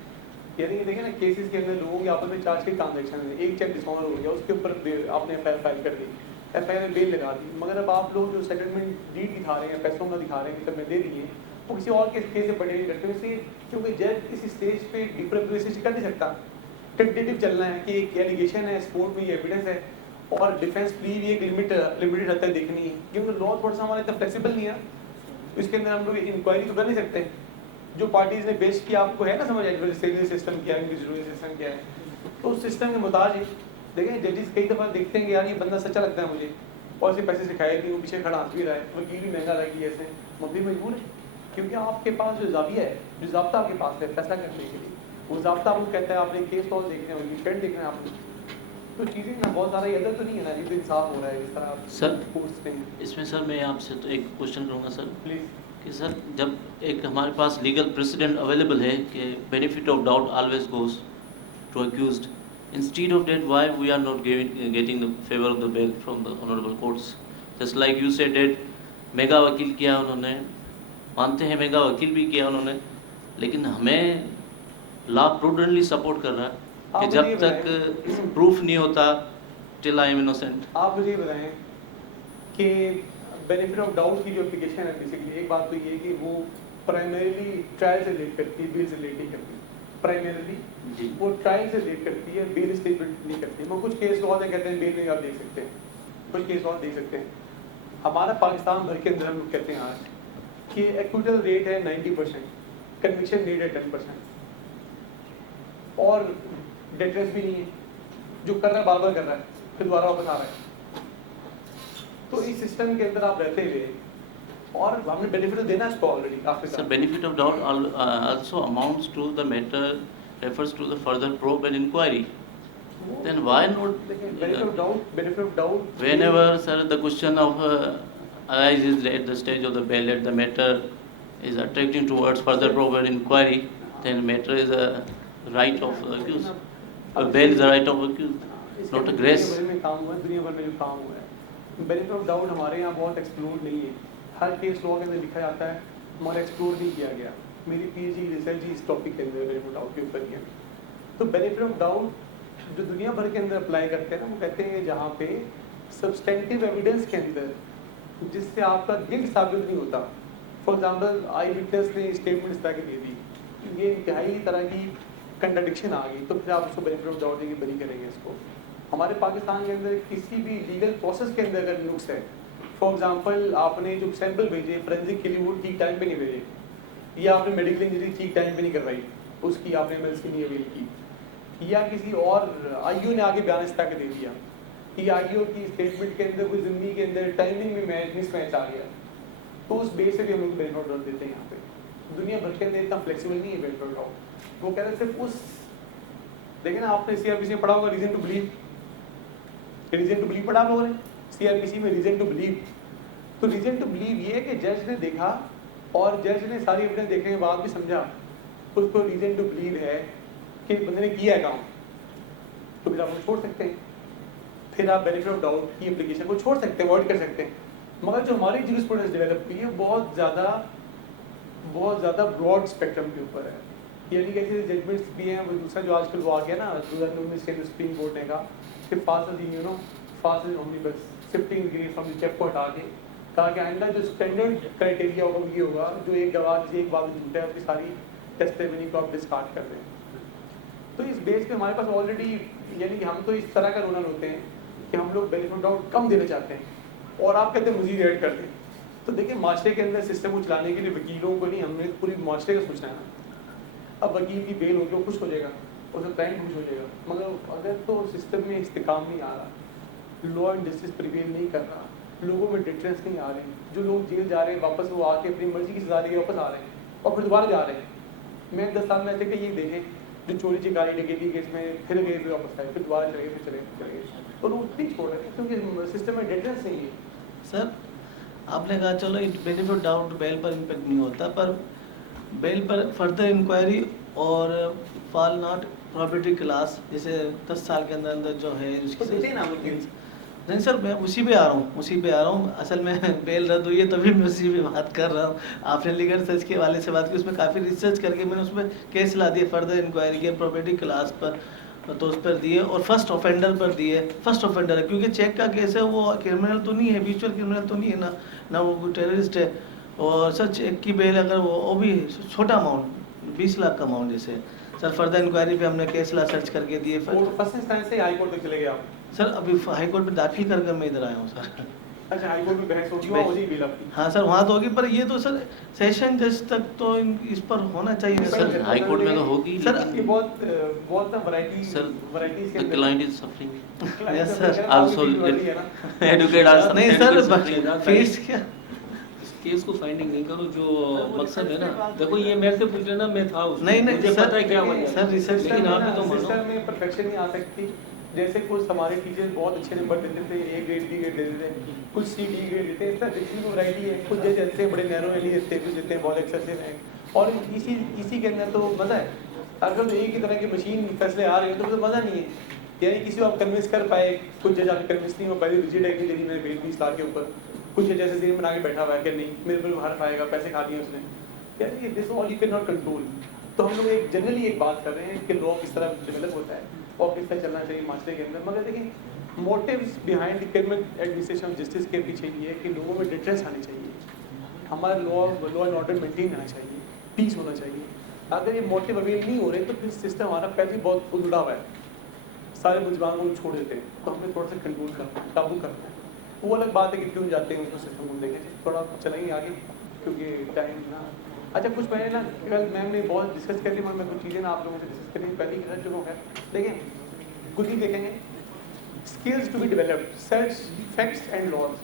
یعنی دیکھیں نا کیسز کے اندر لوگوں کے آپس میں 4-6 ٹرانزیکشن ہیں, ایک چیک ڈسکاؤنٹ ہو گیا, اس کے اوپر آپ نے ایف آئی آر فائل کر دی, ایف آئی آر میں بیل لگا دی, مگر اب آپ لوگ جو سیٹلمنٹ ڈیٹ دکھا رہے ہیں, پیسوں کا دکھا رہے ہیں کہ میں دے دیے, وہ کسی اور کیس سے بڑے نہیں کرتے. ویسے کیونکہ جج اس اسٹیج پہ ڈیپریویسی کر نہیں سکتا, ٹینٹیٹیو چلنا ہے کہ ایک ایلیگیشن ہے, اسپورٹ میں یہ ایویڈنس ہے, اور ڈیفینس پلی بھی ایک لمیٹڈ حد تک دیکھنی ہے, کیونکہ لا تھوڑا سا ہمارا اتنا فلیکسیبل نہیں ہے, اس کے اندر ہم لوگ انکوائری تو کر نہیں سکتے. جو پارٹیز نے بیچ کیا آپ کو ہے نا سمجھ, ایڈورٹائزنگ سسٹم کیا ہے, انڈیویجول سسٹم کیا ہے, تو اس سسٹم کے محتاج ہے. دیکھیں ججز کئی دفعہ دیکھتے ہیں کہ یار یہ بندہ سچا لگتا ہے مجھے, اور اسے پیسے سکھائے نہیں, وہ پیچھے کھڑا ہنس بھی رہا ہے, وکیل بھی مہنگا لگی ایسے, مبھی مجبور ہے, کیونکہ آپ کے پاس جو زاویہ ہے, جو ضابطہ آپ کے پاس ہے فیصلہ کرنے کے لیے, وہ ضابطہ آپ کو کہتا ہے آپ نے کیس لاز دیکھنے ہیں, ان کی ٹرینڈ دیکھنا ہے آپ نے, تو چیزیں نا بہت زیادہ یہ ادھر تو نہیں ہے نا, یہ تو انصاف ہو رہا ہے جس طرح آپ سر پوچھتے ہیں. اس میں سر میں آپ سے تو ایک کوشچن کروں گا سر, پلیز. کہ سر جب ایک ہمارے پاس لیگل پریسیڈنٹ اویلیبل ہے کہ benefit of doubt always goes to accused, instead of that why we are not getting the favour of the bail from the honourable courts. Just like you said that mega وکیل کیا انہوں نے, مانتے ہیں mega وکیل بھی کیا انہوں نے, لیکن ہمیں لا پروڈنٹلی سپورٹ کر رہا ہے کہ جب تک پروف نہیں ہوتا ٹل آئی ایم انوسینٹ. آپ مجھے یہ بتائیں کہ بینیفٹ آف ڈاؤٹ کی جو اپلیکیشن ہے, بیسیکلی ایک بات تو یہ ہے کہ وہ پرائمریلی ٹرائل سے ریلیٹ کرتی ہے, بیل سے ریلیٹ نہیں کرتی. پرائمریلی وہ ٹرائل سے ریلیٹ کرتی ہے, بیل اسٹیٹمنٹ نہیں کرتی. وہ کچھ کیس لاز کہتے ہیں بیل نہیں آپ دیکھ سکتے ہیں, کچھ کیس لاز دیکھ سکتے ہیں. ہمارا پاکستان بھر کے اندر ہم لوگ کہتے ہیں آج کہ ایکویٹل ریٹ ہے 90%, کنوکشن ریٹ ہے 10%, اور ڈیٹرنس بھی نہیں ہے, جو کر رہا ہے بار بار کر رہا ہے, پھر دوبارہ واپس آ رہا ہے. تو اس سسٹم کے اندر آپ رہتے ہوئے, اور ہم نے بینیفٹ دینا ہے اس کو already coffee Sir, benefit of doubt also amounts to the matter refers to the further probe and inquiry. Then why not? Benefit of doubt. Whenever, sir, the question of arises at the stage of the bail, that the matter is attracting towards further probe and inquiry, then matter is a right of accused. Bail is a right of accused, not a grace. دنیا بھر میں جو کام ہوا ہے, benefit of doubt ہمارے یہاں بہت explore نہیں ہے. ہر کیس لاء کے اندر لکھا جاتا ہے, ہمارا ایکسپلور نہیں کیا گیا. میری پی ایچ ڈی ریسرچ ہی اس ٹاپک کے اندر بینیفٹ آف ڈاؤٹ کے اوپر ہی ہے. تو بینیفٹ آف ڈاؤٹ جو دنیا بھر کے اندر اپلائی کرتے ہیں نا, وہ کہتے ہیں جہاں پہ سبسٹینٹیو ایویڈنس کے اندر جس سے آپ کا گلٹ ثابت نہیں ہوتا. فار ایگزامپل آئی وٹنس نے اسٹیٹمنٹ اس طرح کی دے دی, یہ انتہائی طرح کی کنٹراڈکشن آ گئی, تو پھر آپ اس کو بینیفٹ آف ڈاؤٹ دے کے بری کریں گے اس کو. ہمارے پاکستان کے اندر کسی بھی لیگل پروسیس کے اندر اگر نقص ہے, فار ایگزامپل آپ نے جو سیمپل بھیجے فورینسک کے لیے وہ ٹھیک ٹائم پہ نہیں بھیجے, یا آپ نے میڈیکل انجری ٹھیک ٹائم پہ نہیں کروائی, اس کی آپ نے ایمرجنسی کی نہیں اویل کی, یا کسی اور آئی او نے آگے بیان اس طرح کے دے دیا کہ آئی او کی اسٹیٹمنٹ کے اندر کوئی زندگی کے اندر ٹائمنگ میں مس میچ آ گیا, تو اس بیس سے بھی ہم لوگ بینیفٹ آف ڈاؤٹ دیتے ہیں. یہاں پہ دنیا بھر کے اندر اتنا فلیکسیبل نہیں ہے بینیفٹ آف ڈاؤٹ. وہ کہہ رہے صرف اس, دیکھیں نا آپ نے سی آر پی سی میں پڑھا ہوگا reason to believe, reason to believe پڑھا آپ لوگوں نے سی آر پی سی میں, ریزن ٹو بلیو. تو ریزن ٹو بلیو یہ ہے کہ جج نے دیکھا اور جج نے ساری ایویڈنس دیکھنے کے بعد بھی سمجھا اس کو ریزن ٹو بلیو ہے کہ بندے نے کیا ہے کام, تو پھر آپ کو چھوڑ سکتے ہیں, پھر آپ بینیفٹ آف ڈاؤٹ کی اپلیکیشن کو چھوڑ سکتے ہیں, اوائڈ کر سکتے ہیں. مگر جو ہماری جورسپروڈنس ڈیولپ ہوئی ہے بہت زیادہ براڈ اسپیکٹرم کے اوپر ہے. یعنی کہ ایسے ججمنٹس بھی ہیں, وہ دوسرا جو آج کل وہ آ گیا نا 2019 کے اندر سپریم کورٹ نے کہا کہ fast omnibus shifting grade from the check کو ہٹا کے کہا کہ آئندہ جو اسٹینڈرڈ کرائٹیریا ہوگا وہ یہ ہوگا, جو ایک گواہ جسے ایک بات جھوٹ ہے اس کی ساری ٹیسٹیمنی کو آپ ڈسکارڈ کر دیں. تو اس بیس پہ ہمارے پاس آلریڈی, یعنی کہ ہم تو اس طرح کا رونل ہوتے ہیں کہ ہم لوگ بینیفٹ آف ڈاؤٹ کم دینا چاہتے ہیں اور آپ کہتے ہیں مزید ایڈ کر دیں. تو دیکھیں معاشرے کے اندر سسٹم کو چلانے کے لیے وکیلوں کو نہیں, ہم نے پوری معاشرے کا سوچنا ہے نا. اب وکیل کی بیل ہوگی وہ خوش ہو جائے گا, اس کا کلائنٹ خوش ہو جائے گا. مگر اگر تو سسٹم میں استحکام نہیں آ رہا, لا اینڈ جسٹس پریویل نہیں کر رہا, لوگوں میں ڈفرینس نہیں آ رہے, جو لوگ جیل جا رہے ہیں واپس وہ آ کے اپنی مرضی کی سزا لے کے واپس آ رہے ہیں اور پھر دوبارہ جا رہے ہیں. میں 10 سال میں ایسے کہ یہ دیکھیں جو چوری چکاری ڈکیتی کیس میں پھر گئے پھر واپس آئے, پھر دوبارہ چلے گئے, پھر چلے گئے, تو لوگ اتنی چھوڑ رہے ہیں کیونکہ سسٹم میں ڈفرینس نہیں ہے. سر آپ نے کہا چلو بینیفٹ ڈاؤٹ بیل پر امپیکٹ نہیں ہوتا, پر بیل پر فردر انکوائری اور فال ناٹ پراپرٹی کلاس جیسے 10 سال کے اندر اندر جو ہے اس تو دیکھیں نا کی. نہیں سر میں اسی پہ آ رہا ہوں اصل میں بیل رد ہوئی ہے تبھی میں اسی پہ بات کر رہا ہوں. آپ نے لیگل ریسرچ کے حوالے سے بات کی, اس میں کافی ریسرچ کر کے میں نے اس میں کیس لا دیے فردر انکوائری کے پراپرٹی کلاس پر, تو اس پر دیے اور فرسٹ آفینڈر پر دیے. فرسٹ آفینڈر ہے کیونکہ چیک کا کیس ہے, وہ کرمنل تو نہیں ہے, ہیبیچول کرمنل تو نہیں ہے نہ وہ ٹیررسٹ ہے. اور سر چیک کی بیل اگر وہ بھی چھوٹا اماؤنٹ 20 لاکھ کا اماؤنٹ جیسے, سر فردر انکوائری پہ ہم نے کیس لا سرچ کر کے دیے. فرسٹ انسٹانس سے ہائی کورٹ تک چلے گئے آپ؟ سر ابھی ہائی کورٹ میں داخل کر میں ادھر آیا ہوں سر. اچھا ہائی کورٹ میں بحث ہوگی, وہاں ہوگی بیل آپ کی؟ ہاں سر وہاں تو ہوگی, پر یہ تو سر سیشن جج تک تو اس پر ہونا چاہیے سر ہائی کورٹ میں تو ہوگی. سر یہ بہت نا varieties the client is suffering. Yes, sir. Also educate us. نہیں سر فیس کیا کیس کو فائنڈنگ نہیں کرو, جو مقصد ہے نا, دیکھو یہ میرے سے پوچھ لینا, میں تھا اس میں, نہیں مجھے پتہ ہے کیا وجہ سر ریسرچ لیکن آپ بھی تو مانو. سسٹم میں پرفیکشن نہیں آ سکتی. جیسے کچھ ہمارے ٹیچر بہت اچھے نمبر دیتے تھے, اے گریڈ بی گریڈ دیتے تھے, کچھ سی ڈی گریڈ دیتے ہیں. اس طرح ڈفرینٹ ورائٹی ہے. کچھ جیسے دیتے ہیں بڑے نیرو ایلی دیتے ہیں, کچھ دیتے ہیں بہت ایکسیسو ہیں, اور اسی کے اندر تو مزہ ہے. اگر ایک ہی طرح کی مشین فیصلے آ رہے ہیں تو مزہ نہیں ہے. یعنی کسی کو آپ کنوینس کر پائے, کچھ جج آپ کنوینس نہیں ہو پائے, ریجیڈ ہے کہ نہیں میں نے بیل 20 لاکھ کے اوپر, کچھ جیسے ذہن بنا کے بیٹھا ہوا ہے کہ نہیں میرے پر حرف آئے گا, پیسے کھا دیے اس نے. یعنی this all you can not control. تو ہم لوگ ایک جنرلی ایک بات کر رہے ہیں کہ لا کس طرح ڈیولپ ہوتا ہے اور کس طرح چلنا چاہیے معاشرے کے اندر. مگر دیکھیں motives behind the criminal administration of justice کے پیچھے یہ ہے کہ لوگوں میں ڈفرینس آنی چاہیے, ہمارا لا اینڈ آرڈر مینٹین رہنا چاہیے, پیس ہونا چاہیے. اگر یہ موٹیو اویل نہیں ہو رہے تو پھر سسٹم ہمارا پہلے بہت الٹا ہوا ہے, سارے ملزمان کو چھوڑ دیتے ہیں. تو ہمیں تھوڑا سا کنٹرول کرنا ہے, قابو کرنا ہے. وہ الگ بات ہے کہ کیوں جاتے ہیں اس کو سسٹم کو دیکھیں. تھوڑا چلائیں گے آگے کیونکہ ٹائم نا. اچھا کچھ میں نے نا کل میم نے بہت ڈسکس کر لی, مگر میں کچھ چیزیں نا آپ لوگوں سے ڈسکس کرنی پہلے کر چکا ہوں. دیکھیں کچھ ہی دیکھیں گے skills to be developed, search facts and laws.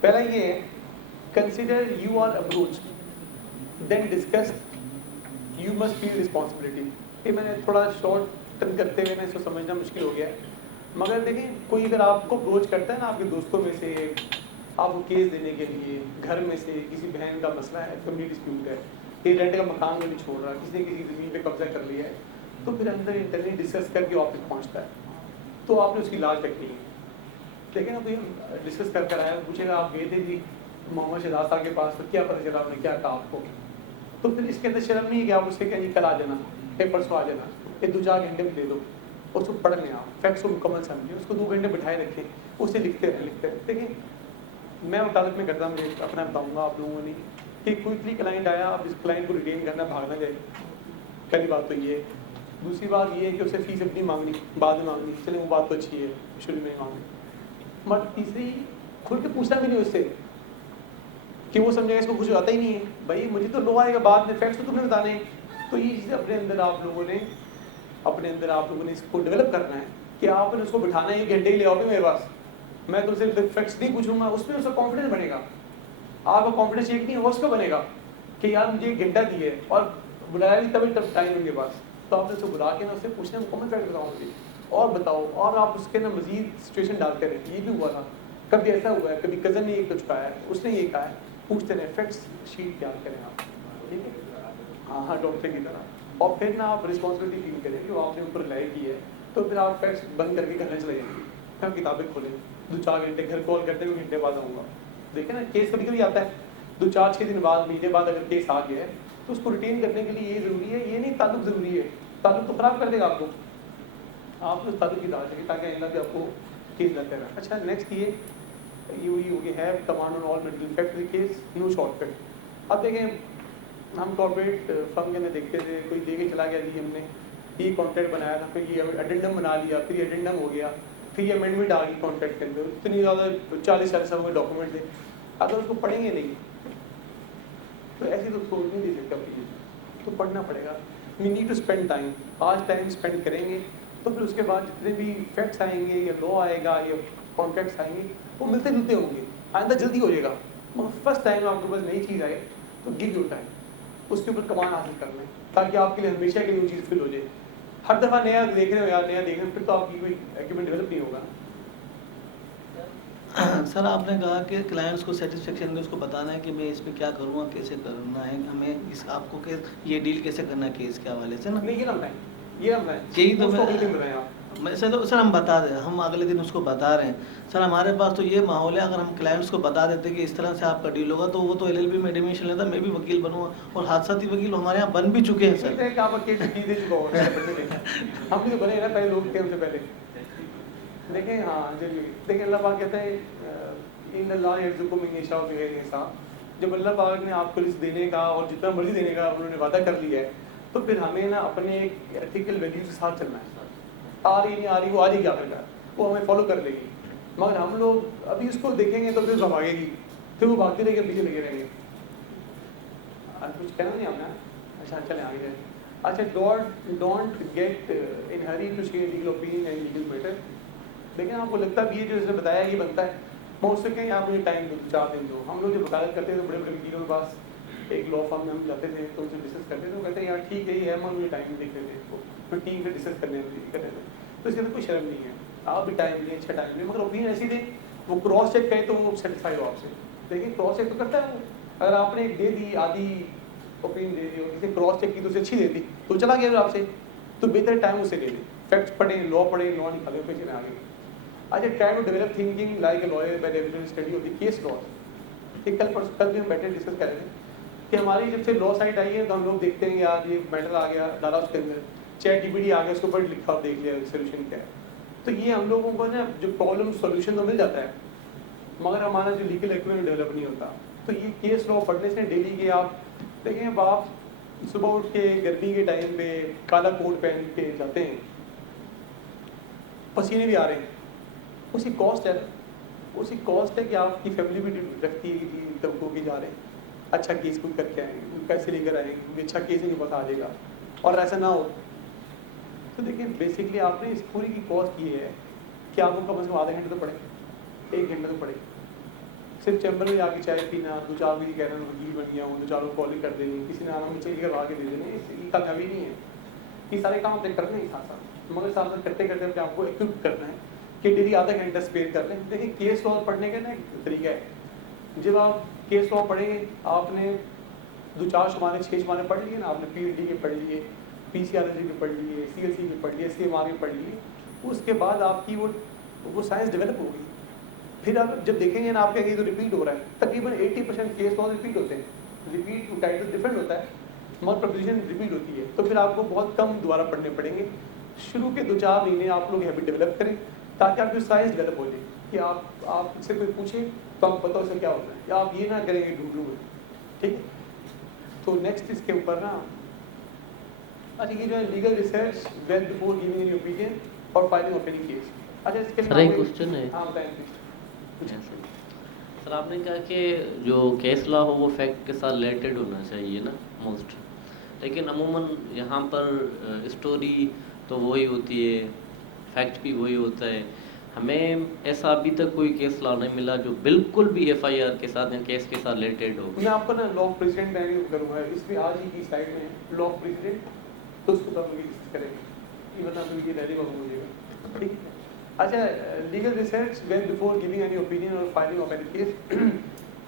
پہلا یہ ہے consider your approach then discuss you must feel responsibility. یہ میں نے تھوڑا شارٹ ٹرم کرتے ہوئے نا اس کو سمجھنا مشکل ہو گیا ہے. مگر دیکھیں کوئی اگر آپ کو اپروچ کرتا ہے نا آپ کے دوستوں میں سے, آپ کو کیس دینے کے لیے, گھر میں سے کسی بہن کا مسئلہ ہے, فیملی ڈسپیوٹ ہے, یہ رینٹ کا مکان کو نہیں چھوڑ رہا, کسی نے کسی زمین پہ قبضہ کر لیا ہے, تو پھر اندر انٹرنلی ڈسکس کر کے آپ تک پہنچتا ہے, تو آپ نے اس کی لاج رکھنی ہے. لیکن اب یہ ڈسکس کر کر آیا, پوچھے گا آپ گئے تھے جی محمد شہزاد صاحب کے پاس, تو کیا پتہ چلا آپ نے کیا کہا آپ کو. تو پھر اس کے اندر شرم نہیں ہے کہ آپ اس سے کہیں کل آ جانا, پرسوں آ جانا, یہ 2-4 گھنٹے میں دے دو, اس کو پڑھ لیں, آپ فیکٹس کو مکمل سمجھیں, اس کو 2 گھنٹے بٹھائے رکھیں, اس سے لکھتے رہیں. دیکھیں میں وکالت میں کرتا ہوں, مجھے اپنا بتاؤں گا آپ لوگوں نے کہ کوئی کلائنٹ آیا, اب اس کلائنٹ کو ریٹین کرنا, بھاگنا جائے. پہلی بات تو یہ ہے. دوسری بات یہ ہے کہ اسے فیس اپنی مانگنی, بعد میں مانگنی, چلیں وہ بات تو اچھی ہے, شروع میں مانگنی. مگر تیسری کھل کے پوچھنا بھی نہیں اس سے کہ وہ سمجھے اس کو کچھ آتا ہی نہیں ہے. بھائی مجھے تو لو آئے گا بعد میں, فیکٹس تو تمہیں بتانے ہیں. تو یہ چیزیں اپنے اندر آپ لوگوں نے اس کو ڈیولپ کرنا ہے کہ آپ نے اس کو بٹھانا ہے, 1 گھنٹے کے لیے آؤ گے میرے پاس, میں تم سے فیکٹس نہیں پوچھوں گا, اس میں اس کا کانفیڈنس بنے گا. آپ کا کانفیڈنس ایک نہیں ہوگا, اس کا بنے گا کہ یار مجھے 1 گھنٹہ دیے اور بلایا بھی تبھی ٹائم ان کے پاس, تو آپ نے اس کو بلا کے نا اس سے پوچھنا مکمل فیکٹ بتاؤ مجھے اور بتاؤ, اور آپ اس کے نا مزید سچویشن ڈالتے رہتے. یہ بھی ہوا تھا, کبھی ایسا ہوا ہے, کبھی کزن نے ایک تو چکایا ہے, اس نے یہ کہا ہے, پوچھتے رہے, فیکٹس شیٹ تیار کریں آپ, ٹھیک ہے, ہاں ڈاکٹر کی طرح. اور پھر نا آپ رسپانسبلٹی فیل کریں کہ وہ آپ نے اوپر لائی کی ہے, تو پھر آپ فیکٹس بند کر کے گھر چلے جائیں گے, پھر کتابیں کھولیں, 2-4 گھنٹے گھر کال کرتے ہوئے گھنٹے بعد آؤں گا. دیکھیں نا کیس کبھی کبھی آتا ہے 2-4-6 دن بعد, مہینے بعد اگر کیس آ گیا ہے تو اس کو ریٹین کرنے کے لیے یہ ضروری ہے, یہ نہیں تعلق ضروری ہے. تعلق تو خراب کر دے گا آپ کو, آپ اس تعلق کی دعوت تاکہ آئندہ بھی آپ کو کیس نہ کرنا. اچھا نیکسٹ یہ ہو گیا ہے command on all medical factory case, know short cut. اب دیکھیں ہم کارپوریٹ فرم کے اندر دیکھتے تھے, کوئی دے کے چلا گیا جی ہم نے یہ کانٹریکٹ بنایا تھا, پھر یہ ایڈنڈم بنا لیا, پھر یہ ایڈنڈم ہو گیا, پھر یہ امینڈمنٹ آ گئی کانٹریکٹ کے اندر, اتنی زیادہ 40-40 کے ڈاکومنٹ تھے. اگر اس کو پڑھیں گے نہیں تو ایسی تو سوچ نہیں دے سکتا, تو پڑھنا پڑے گا. We need to spend time. آج ٹائم اسپینڈ کریں گے تو پھر اس کے بعد جتنے بھی فیکٹس آئیں گے یا لا آئے گا یا کانٹیکٹس آئیں گے وہ ملتے جلتے ہوں گے. آئندہ جلدی ہو جائے گا. مگر فرسٹ ٹائم آپ کے پاس نئی چیز آئے تو گیو یور ٹائم, اس کے اوپر کمان حاصل کر لیں تاکہ آپ کے لیے ہمیشہ کے لیے وہ چیز فل ہو جائے. ہر دفعہ نیا دیکھ رہے ہو یار, نیا دیکھ رہے ہو, پھر تو آپ کی کوئی ایکوپمنٹ ڈیولپ نہیں ہوگا. سر آپ نے کہا کہ کلائنٹس کو سیٹسفیکشن میں اس کو بتانا ہے کہ میں اس میں کیا کروں گا, کیسے کرنا ہے, ہمیں اس آپ کو یہ ڈیل کیسے کرنا ہے کیس کے حوالے سے نا. نہیں, یہ نہ بتائیں, یہ نہ بتائیں, یہی تو اس کو میں اگلے دن بتائیں آپ. سر ہم بتا دیں, ہم اگلے دن اس کو بتا رہے ہیں. سر ہمارے پاس تو یہ ماحول ہے, اگر ہم کلائنٹس کو بتا دیتے کہ اس طرح سے آپ کا ڈیل ہوگا تو وہ تو LLB میں ایڈمیشن لیتا, میں بھی وکیل بنوں گا, اور حادثاتی وکیل ہمارے یہاں بن بھی چکے ہیں سر. آپ کیس دے چکا ہو, ہم بھی تو بنے نا پہلے لوگ تھے ہم سے پہلے. دیکھیں ہاں چلیے, دیکھیں اللہ پاک کہتا ہے ان اللہ یرزقکم من یشاء بغیر حساب. جب اللہ پاک نے آپ کو رزق دینے کا اور جتنا مرضی دینے کا انہوں نے وعدہ کر لیا ہے تو پھر ہمیں نا اپنے ایک ایتھیکل ویلیوز کے ساتھ چلنا ہے. آ رہی نہیں آ رہی, وہ آ جائے گی آخر کار, وہ ہمیں فالو کر لے گی. مگر ہم لوگ ابھی اس کو دیکھیں گے تو پھر وہ بھاگے گی, پھر وہ بھاگتے رہے گے, پیچھے لگے رہیں گے. کچھ کہنا نہیں آپ نے؟ اچھا چلیں آگے جائیں. اچھا, don't get in hurry to share legal opinion and legal matter. لیکن آپ کو لگتا بھی ہے جو اس نے بتایا یہ بنتا ہے, میں اس سے کہیں آپ مجھے ٹائم دو, 4 دن دو. ہم لوگ جو وکالت کرتے تھے بڑے بڑے وکیلوں کے پاس ایک لا فرم میں ہم جاتے تھے تو ان سے ڈسکس کرتے تھے, وہ کہتے ہیں یار ٹھیک ہے یہ ہے, مجھے ٹائم دیکھتے تھے, پھر ٹیم سے ڈسکس کرنے تھے. تو اس کے اندر کوئی شرم نہیں ہے, آپ بھی ٹائم لیں, اچھا ٹائم لیں, مگر اوپینین ایسی دیں وہ کراس چیک کرے تو وہ سیٹسفائی ہو آپ سے. لیکن کراس چیک تو کرتا ہے وہ, اگر آپ نے ایک دے دی آدھی اوپینین دے دی اور کسی نے کراس چیک کی تو اسے اچھی دے دی تو چلا گیا آپ سے, تو بہتر ٹائم اسے لے لیں, فیکٹس پڑھیں, لا پڑھیں, لا نکالیں, پھر چلیں آگے. اچھا, try to develop thinking like a lawyer by regular study of the case laws. کل بھی ہم بیٹھے ڈسکس کر رہے ہیں کہ ہماری جب سے لا سائٹ آئی ہے تو ہم لوگ دیکھتے ہیں یار یہ میٹر آ گیا, ڈالا اس کے اندر, چیٹ GPT آ گیا, اس کے اوپر لکھا اور دیکھ لیا سولوشن کیا ہے. تو یہ ہم لوگوں کو نا جو پرابلم سولوشن تو مل جاتا ہے مگر ہمارا جو لیگل ایکوپمنٹ ڈیولپ نہیں ہوتا. تو یہ کیس لا پڑھنے سے ڈیلی کے آپ دیکھیں, اب آپ صبح اٹھ کے گرمی کے ٹائم پہ کالا کوٹ پہن کے جاتے ہیں, پسینے بھی آ رہے ہیں, اسی کاسٹ ہے, اسی کاسٹ ہے کہ آپ کی فیملی بھی رکھتی ہے کہ تب کو کے جا رہے ہیں, اچھا کیس کو کر کے آئیں گے, پیسے لے کر آئیں گے, اچھا کیس ہے جو پتہ آ جائے گا, اور ایسا نہ ہو. تو دیکھیں بیسکلی آپ نے اس پوری کی کاسٹ یہ ہے کہ آپ کو کم از کم آدھا گھنٹہ تو پڑھیں, 1 گھنٹہ تو پڑھیں. صرف چیمبر میں جا کے چائے پینا, 2-4 بجے کہہ رہے ہیں وکیل بن گیا ہوں, 2-4 کالنگ کر دینی, کسی نے آنا مجھے کر کے دے دینا, یہ کامیابی نہیں ہے. یہ سارے کام آپ کرنے ہی ساتھ ساتھ, مگر ساتھ ساتھ کرتے کرتے اپنے آپ کو ایکوپ کرنا ہے کہ ڈیلی آدھا گھنٹہ اسپیئر کر لیں. دیکھیں کیس لا پڑھنے کا نا ایک طریقہ ہے, جب آپ کیس لا پڑھیں گے آپ نے 2-4 شمارے 6 شمارے پڑھ لیے نا, آپ نے PhD کے پڑھ لیے, PCRLG کے پڑھ لیے, CLC کے پڑھ لیے, CMR کے پڑھ لیے, اس کے بعد آپ کی وہ سائنس ڈیولپ ہوگی. پھر آپ جب دیکھیں گے نا آپ کا یہ تو ریپیٹ ہو رہا ہے, تقریباً 80% کیس لا ریپیٹ ہوتے ہیں. ریپیٹ ٹائٹل ڈفرینٹ ہوتا ہے مگر پروپوزیشن ریپیٹ ہوتی ہے, تو پھر آپ کو بہت کم دوبارہ پڑھنے پڑیں گے. شروع کے 2-4 مہینے آپ لوگ ہیبٹ ڈیولپ کریں تاکہ آپ کی سائنس ڈیولپ ہو جائے کہ آپ سے کوئی پوچھے تو آپ پتہ اسے کیا ہوتا ہے, یا آپ یہ نہ کریں گے ڈھونڈوں گے. ٹھیک ہے, تو نیکسٹ اس کے اوپر نا اچھا یہ جو ہے legal research well before giving an opinion اور فائلنگ آف اینی کیس. اچھا اس کے سر ایک کوشچن ہے. ہاں بتائیں. سر آپ نے کہا کہ جو کیس لا ہو وہ فیکٹ کے ساتھ ریلیٹڈ ہونا چاہیے نا موسٹ, لیکن عموماً یہاں پر اسٹوری تو وہی ہوتی ہے, فیکٹ بھی وہی ہوتا ہے. ہمیں ایسا ابھی تک کوئی کیس لا نہیں ملا جو بالکل بھی FIR کے ساتھ یا کیس کے ساتھ ریلیٹڈ ہو. میں آپ کو نا لا آف پریسیڈنٹ کروں گا, اس میں آج ہی کی سلائڈ میں لا آف پریسیڈنٹ, تو اس کو تب کریں گے, ورنہ تو یہ ڈائری وقت ہو جائے گا. ٹھیک ہے. اچھا, legal research when before giving any opinion اور فائلنگ آف اینی کیس.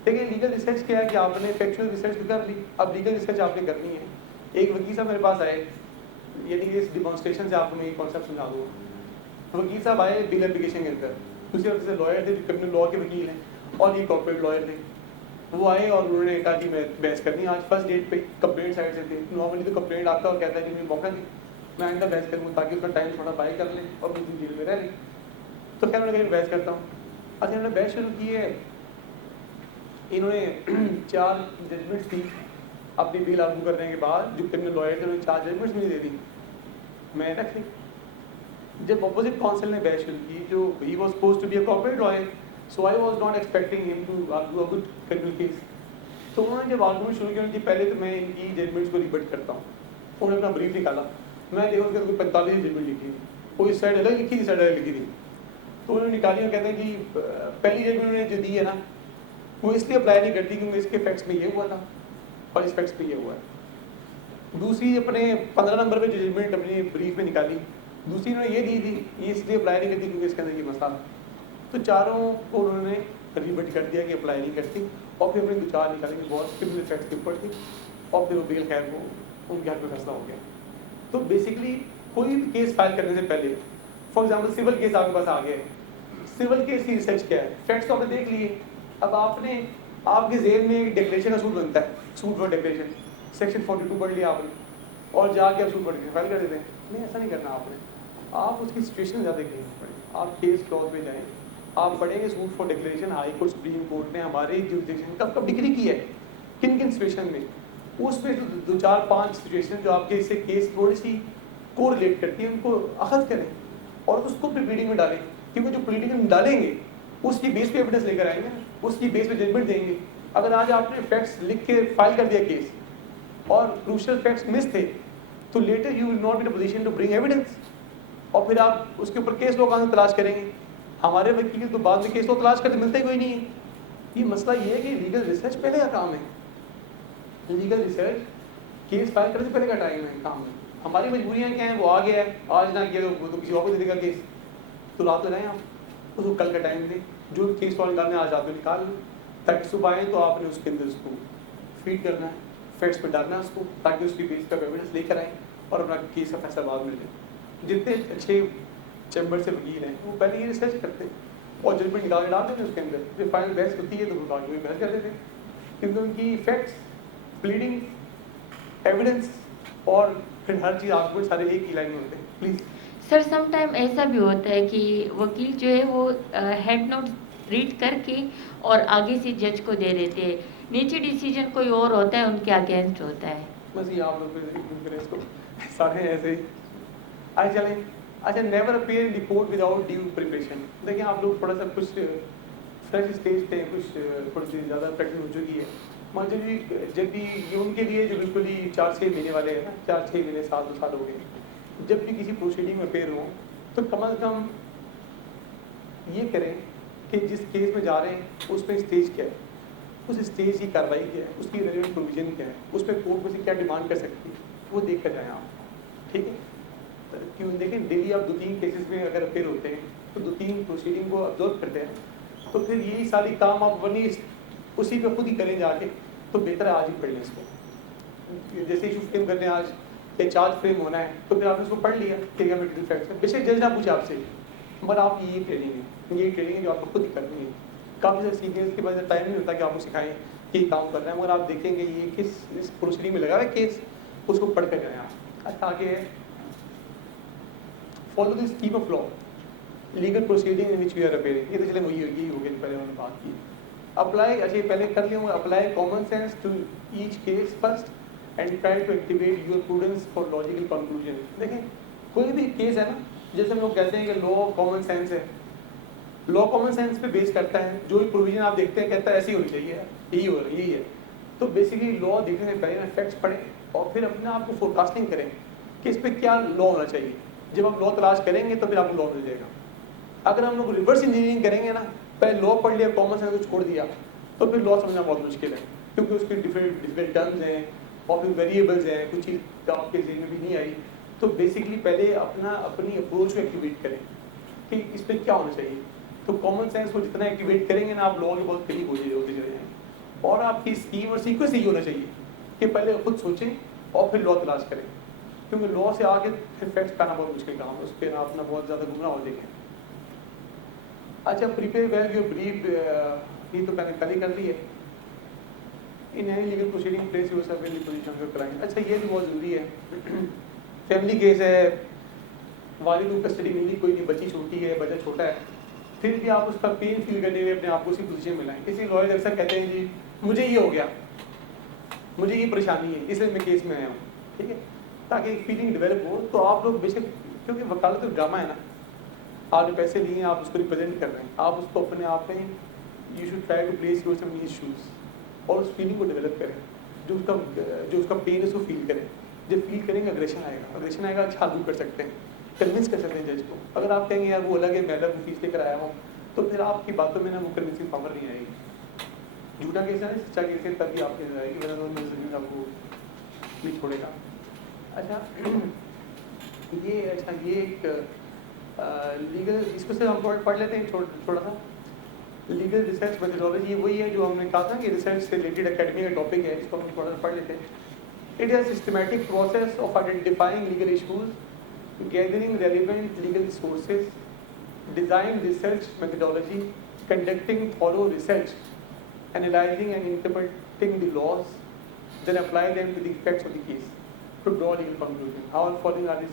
دیکھیں لیگل ریسرچ کیا ہے کہ آپ نے فیکچوئل ریسرچ بھی کر لی, اب لیگل ریسرچ آپ نے کرنی ہے. ایک وکیل صاحب میرے پاس آئے, یعنی اس ڈیمانسٹریشن سے آپ کو میں یہ کانسیپٹ سمجھا دوں. وکیل صاحب آئے بل اپلیکیشن کے اندر, دوسری طرف سے لائر تھے جو کرمنل لا کے وکیل ہیں اور یہ کارپوریٹ لائر تھے. وہ آئے اور انہوں نے کہا کہ میں بحث کرنی آج فرسٹ ڈیٹ پہ. کمپلینٹ سائڈ سے تھے, نارملی تو کمپلینٹ آتا اور کہتا ہے کہ مجھے موقع دیں, میں آئندہ بحث کروں تاکہ اس کا ٹائم تھوڑا بائی کر لیں اور کچھ دن جیل میں رہ لیں. تو خیر میں نے کہا بحث کرتا ہوں. اچھا انہوں نے بحث شروع کی ہے, انہوں نے 4 ججمنٹس تھی اپنی بل آرگو کرنے کے بعد, جو کرمنل لائر تھے انہوں نے 4 ججمنٹس مجھے دے دی, میں رکھ لی. جب اپوزٹ کونسل نے بحث شروع کی, جو he was supposed to be a corporate lawyer, so I was not expecting him to argue a good criminal case. تو انہوں نے جب آرگومنٹ شروع کیا کہ پہلے تو میں ان کی ججمنٹس کو ریبٹ کرتا ہوں, انہوں نے اپنا بریف نکالا, میں دیکھا اس کے کوئی 45 ججمنٹ لکھی تھی, کوئی سائڈ الگ لکھی تھی, سائڈ الگ لکھی تھی. تو انہوں نے نکالی اور کہتے ہیں کہ پہلی ججمنٹ انہوں نے جو دی ہے نا وہ اس لیے اپلائی نہیں کرتی کیونکہ اس کے فیکٹس میں یہ ہوا تھا اور اس فیکٹس میں یہ ہوا ہے. دوسری اپنے 15 نمبر پہ جو ججمنٹ اپنی بریف میں نکالی, دوسری انہوں نے یہ دی تھی یہ اس لیے اپلائی نہیں کرتی کیونکہ اس کے اندر یہ مسئلہ تھا. تو چاروں کو انہوں نے ریبٹ کر دیا کہ اپلائی نہیں کرتی, اور پھر اپنے دو چار نکالیں گے بہت کرمنل فیکٹس کے اوپر تھی, اور پھر وہ بیل خیر وہ ان کے حق میں فیصلہ ہو گیا. تو بیسکلی کوئی بھی کیس فائل کرنے سے پہلے, فار ایگزامپل سول کیس آپ کے پاس آ گیا ہے, سول کیس کی ریسرچ کیا ہے, فیکٹس تو آپ نے دیکھ لیے. اب آپ کے ذہن میں ایک ڈیکلیریشن کا سوٹ بنتا ہے, سوٹ فار ڈیکلیریشن, سیکشن 42 پڑھ لیا آپ نے, اور جا کے آپ سوٹ فار فائل کر دیتے ہیں. نہیں, ایسا نہیں کرنا آپ نے. آپ اس کی سچویشن زیادہ دیکھنی پڑے. آپ کیس کلاس میں جائیں, آپ پڑھیں گے suit for declaration high court supreme court نے ہمارے جوریسڈکشن کب کب ڈگری کی ہے, کن کن سچویشن میں. اس پہ جو 4-5 سچویشن جو آپ کے اس سے کیس تھوڑی سی کو ریلیٹ کرتی ہیں ان کو اخذ کریں اور اس کو پریڈنگ میں ڈالیں, کیونکہ جو پریڈنگ میں ڈالیں گے اس کی بیس پہ ایویڈنس لے کر آئیں گے, اس کی بیس پہ ججمنٹ دیں گے. اگر آج آپ نے فیکٹس لکھ کے فائل کر دیا کیس اور کروشل فیکٹس مس تھے تو later you will not be in position to bring evidence, اور پھر آپ اس کے اوپر کیس لو کہاں سے تلاش کریں گے. ہمارے وکیل تو بعد میں کیس لو تلاش کرتے ملتے کوئی نہیں ہے. یہ مسئلہ یہ ہے کہ لیگل ریسرچ پہلے کا کام ہے. لیگل ریسرچ کیس فائل کرنے سے پہلے کا ٹائم ہے کام ہے. ہماری مجبوریاں کیا ہیں, وہ آ گیا ہے, آج نہ کیا تو کسی اور کو دے گا کیس, تو رات لگائیں آپ اس کو, کل کا ٹائم دیں, جو کیس فائل نکالنے آج رات میں نکال لیں, تاکہ صبح آئیں تو آپ نے اس کے اندر اس کو فیڈ کرنا ہے, فیکٹس پہ ڈالنا ہے اس کو, تاکہ اس کی بیس پہ ایویڈنس لے کر آئیں اور اپنا کیس کا فیصلہ بعد میں لیں. جتنے اچھے چیمبر سے وکیل ہیں وہ پہلے یہ ریسرچ کرتے ہیں اور ججمنٹ نکال کے ڈال دیتے ہیں اس کے اندر. پھر فائنل بحث ہوتی ہے تو وہ باقی میں بحث کر دیتے ہیں, کیونکہ ان کی فیکٹس, پلیڈنگ, ایویڈنس اور پھر ہر چیز آرگومنٹ سارے ایک ہی لائن میں ہوتے ہیں. پلیز سر سم ٹائم ایسا بھی ہوتا ہے کہ وکیل جو ہے وہ ہیڈ نوٹ ریڈ کر کے اور آگے سے جج کو دے دیتے ہیں, نیچے ڈیسیجن کوئی اور ہوتا ہے ان کے اگینسٹ ہوتا ہے. بس یہ آپ لوگ پھر اس کو سارے ایسے ہی آئے چلیں. اچھا, never appear in the court without due preparation. دیکھیں آپ لوگ تھوڑا سا کچھ فریش اسٹیج پہ, کچھ تھوڑی سی زیادہ پریکٹس ہو چکی ہے. مگر جب بھی یہ ان کے لیے جو بالکل ہی 4-6 مہینے والے ہیں نا, 4-6 مہینے 7-2 سال ہو گئے, جب بھی کسی پروسیڈنگ میں اپیئر ہوں تو کم از کم یہ کریں کہ جس کیس میں جا رہے ہیں اس میں اسٹیج کیا ہے, اس اسٹیج کی کارروائی کیا ہے, اس کی ریلیونٹ پروویژن کیا ہے, اس پہ کورٹ میں سے کیا ڈیمانڈ کر سکتی ہے, وہ دیکھ کر جائیں آپ. ٹھیک ہے, کیوں دیکھیں ڈیلی آپ 2-3 کیسز میں اگر اپیئر ہوتے ہیں تو 2-3 پروسیڈنگ کو آبزرو کرتے ہیں, تو پھر یہی ساری کام آپ بنی اسی پہ خود ہی کریں جا کے, تو بہتر ہے آج ہی پڑھ لیں اس کو. جیسے ایشو فریم کرنے آج یا چارج فریم ہونا ہے تو پھر آپ نے اس کو پڑھ لیا کہ ہمیں ڈیٹیل فیکٹس ہے, بے شک جج نہ پوچھے آپ سے, مگر آپ یہ ٹریننگ ہے, یہ ٹریننگ ہے جو آپ کو خود ہی کرنی ہے. کافی سارے سیکھنے اس کے بعد ٹائم نہیں ہوتا کہ آپ کو سکھائیں کہ یہ کام کر رہے ہیں, مگر آپ دیکھیں گے یہ کس اس پروسیڈنگ میں لگا ہے کیس, اس کو پڑھ کر جائیں آپ. اچھا آگے ہے follow the scheme of law, legal proceeding in which we are appearing. یہ تو چلے وہی ہوگی پہلے ہم نے بات کی. اپلائی, اچھا یہ پہلے کر لیا ہوں, apply common sense to each case first and try to activate your prudence for logical conclusion. دیکھیں کوئی بھی کیس ہے نا, جیسے ہم لوگ کہتے ہیں کہ لا کامن سینس ہے, لا کامن سینس پہ بیس کرتا ہے, جو بھی پروویژن آپ دیکھتے ہیں کہتا ہے ایسی ہونی چاہیے, یہی ہو رہا ہے, یہی ہے. تو بیسیکلی لا دیکھنے سے پہلے فیکٹس پڑھیں اور پھر اپنے آپ کو فور کاسٹنگ کریں کہ اس پہ کیا لا ہونا چاہیے. جب آپ لا تلاش کریں گے تو پھر آپ کو لا مل جائے گا. اگر ہم لوگ ریورس انجینئرنگ کریں گے نا, پہلے لا پڑھ لیا, کامن سینس کو چھوڑ دیا, تو پھر لا سمجھنا بہت مشکل ہے, کیونکہ اس کے ڈفرینٹ ٹرمز ہیں اور پھر ویریبلز ہیں, کچھ چیز آپ کے ذہن میں بھی نہیں آئی. تو بیسکلی پہلے اپنی اپروچ کو ایکٹیویٹ کریں کہ اس پہ کیا ہونا چاہیے. تو کامن سینس کو جتنا ایکٹیویٹ کریں گے نا, آپ لا کے بہت قریب ہوتے چلے جائیں. اور آپ کی اسکیم اور سیکوینس یہی ہونا چاہیے کہ پہلے خود سوچیں اور پھر لا تلاش کریں, کیونکہ لا سے آگے پھر فیکٹس پانا بہت مشکل کام ہے, اس پہ آپ اپنا بہت زیادہ گمراہ ہو جائیں گے. اچھا, پریپیئر ویل یور بریف, یہ تو میں نے کل ہی کر لی ہے. In any legal proceeding place yourself in the position of your client. اچھا یہ بھی بہت ضروری ہے. فیملی کیس ہے, والد کو کسٹڈی ملی کوئی نہیں, بچی چھوٹی ہے, بچہ چھوٹا ہے, پھر بھی آپ اس کا پین فیل کرنے ہوئے اپنے آپ کو اسی پوزیشن میں لائیں. کسی لائر اکثر کہتے ہیں جی مجھے یہ ہو گیا, مجھے یہ پریشانی ہے, اس لیے میں کیس میں آیا ہوں. ٹھیک ہے, تاکہ ایک فیلنگ ڈیولپ ہو. تو آپ لوگ بے شک, کیونکہ وکالت ایک ڈرامہ ہے نا, آپ نے پیسے لیے ہیں, آپ اس کو ریپرزینٹ کر رہے ہیں, آپ اس کو اپنے آپ میں you should try to place yourself in his shoes, اور اس فیلنگ کو ڈیولپ کریں, جو اس کا پین ہے اس کو فیل کریں. جب فیل کریں گے اگریشن آئے گا اچھا آرگو کر سکتے ہیں, کنونس کر سکتے ہیں جج کو. اگر آپ کہیں گے یار وہ الگ ہے, میں الگ فیس لے کر آیا ہوں, تو پھر آپ کی باتوں میں نا وہ کنونسنگ پاور نہیں آئے گی. جھوٹا کیس ہے سچا کیس ہے تبھی آپ کے آئے گی, ورنہ میں آپ کو نہیں چھوڑے گا. اچھا یہ ایک لیگل, اس کو سے ہم پڑھ لیتے ہیں تھوڑا سا. لیگل ریسرچ میتھڈالوجی وہی ہے جو ہم نے کہا تھا کہ ریسرچ سے ریلیٹڈ اکیڈمی کا ٹاپک ہے, اس کو ہم تھوڑا سا پڑھ لیتے ہیں. It is systematic process of identifying legal issues, gathering relevant legal sources, design research methodology, conducting thorough research, analyzing and interpreting the laws, then apply them to the facts of the case to draw legal conclusion. How following are the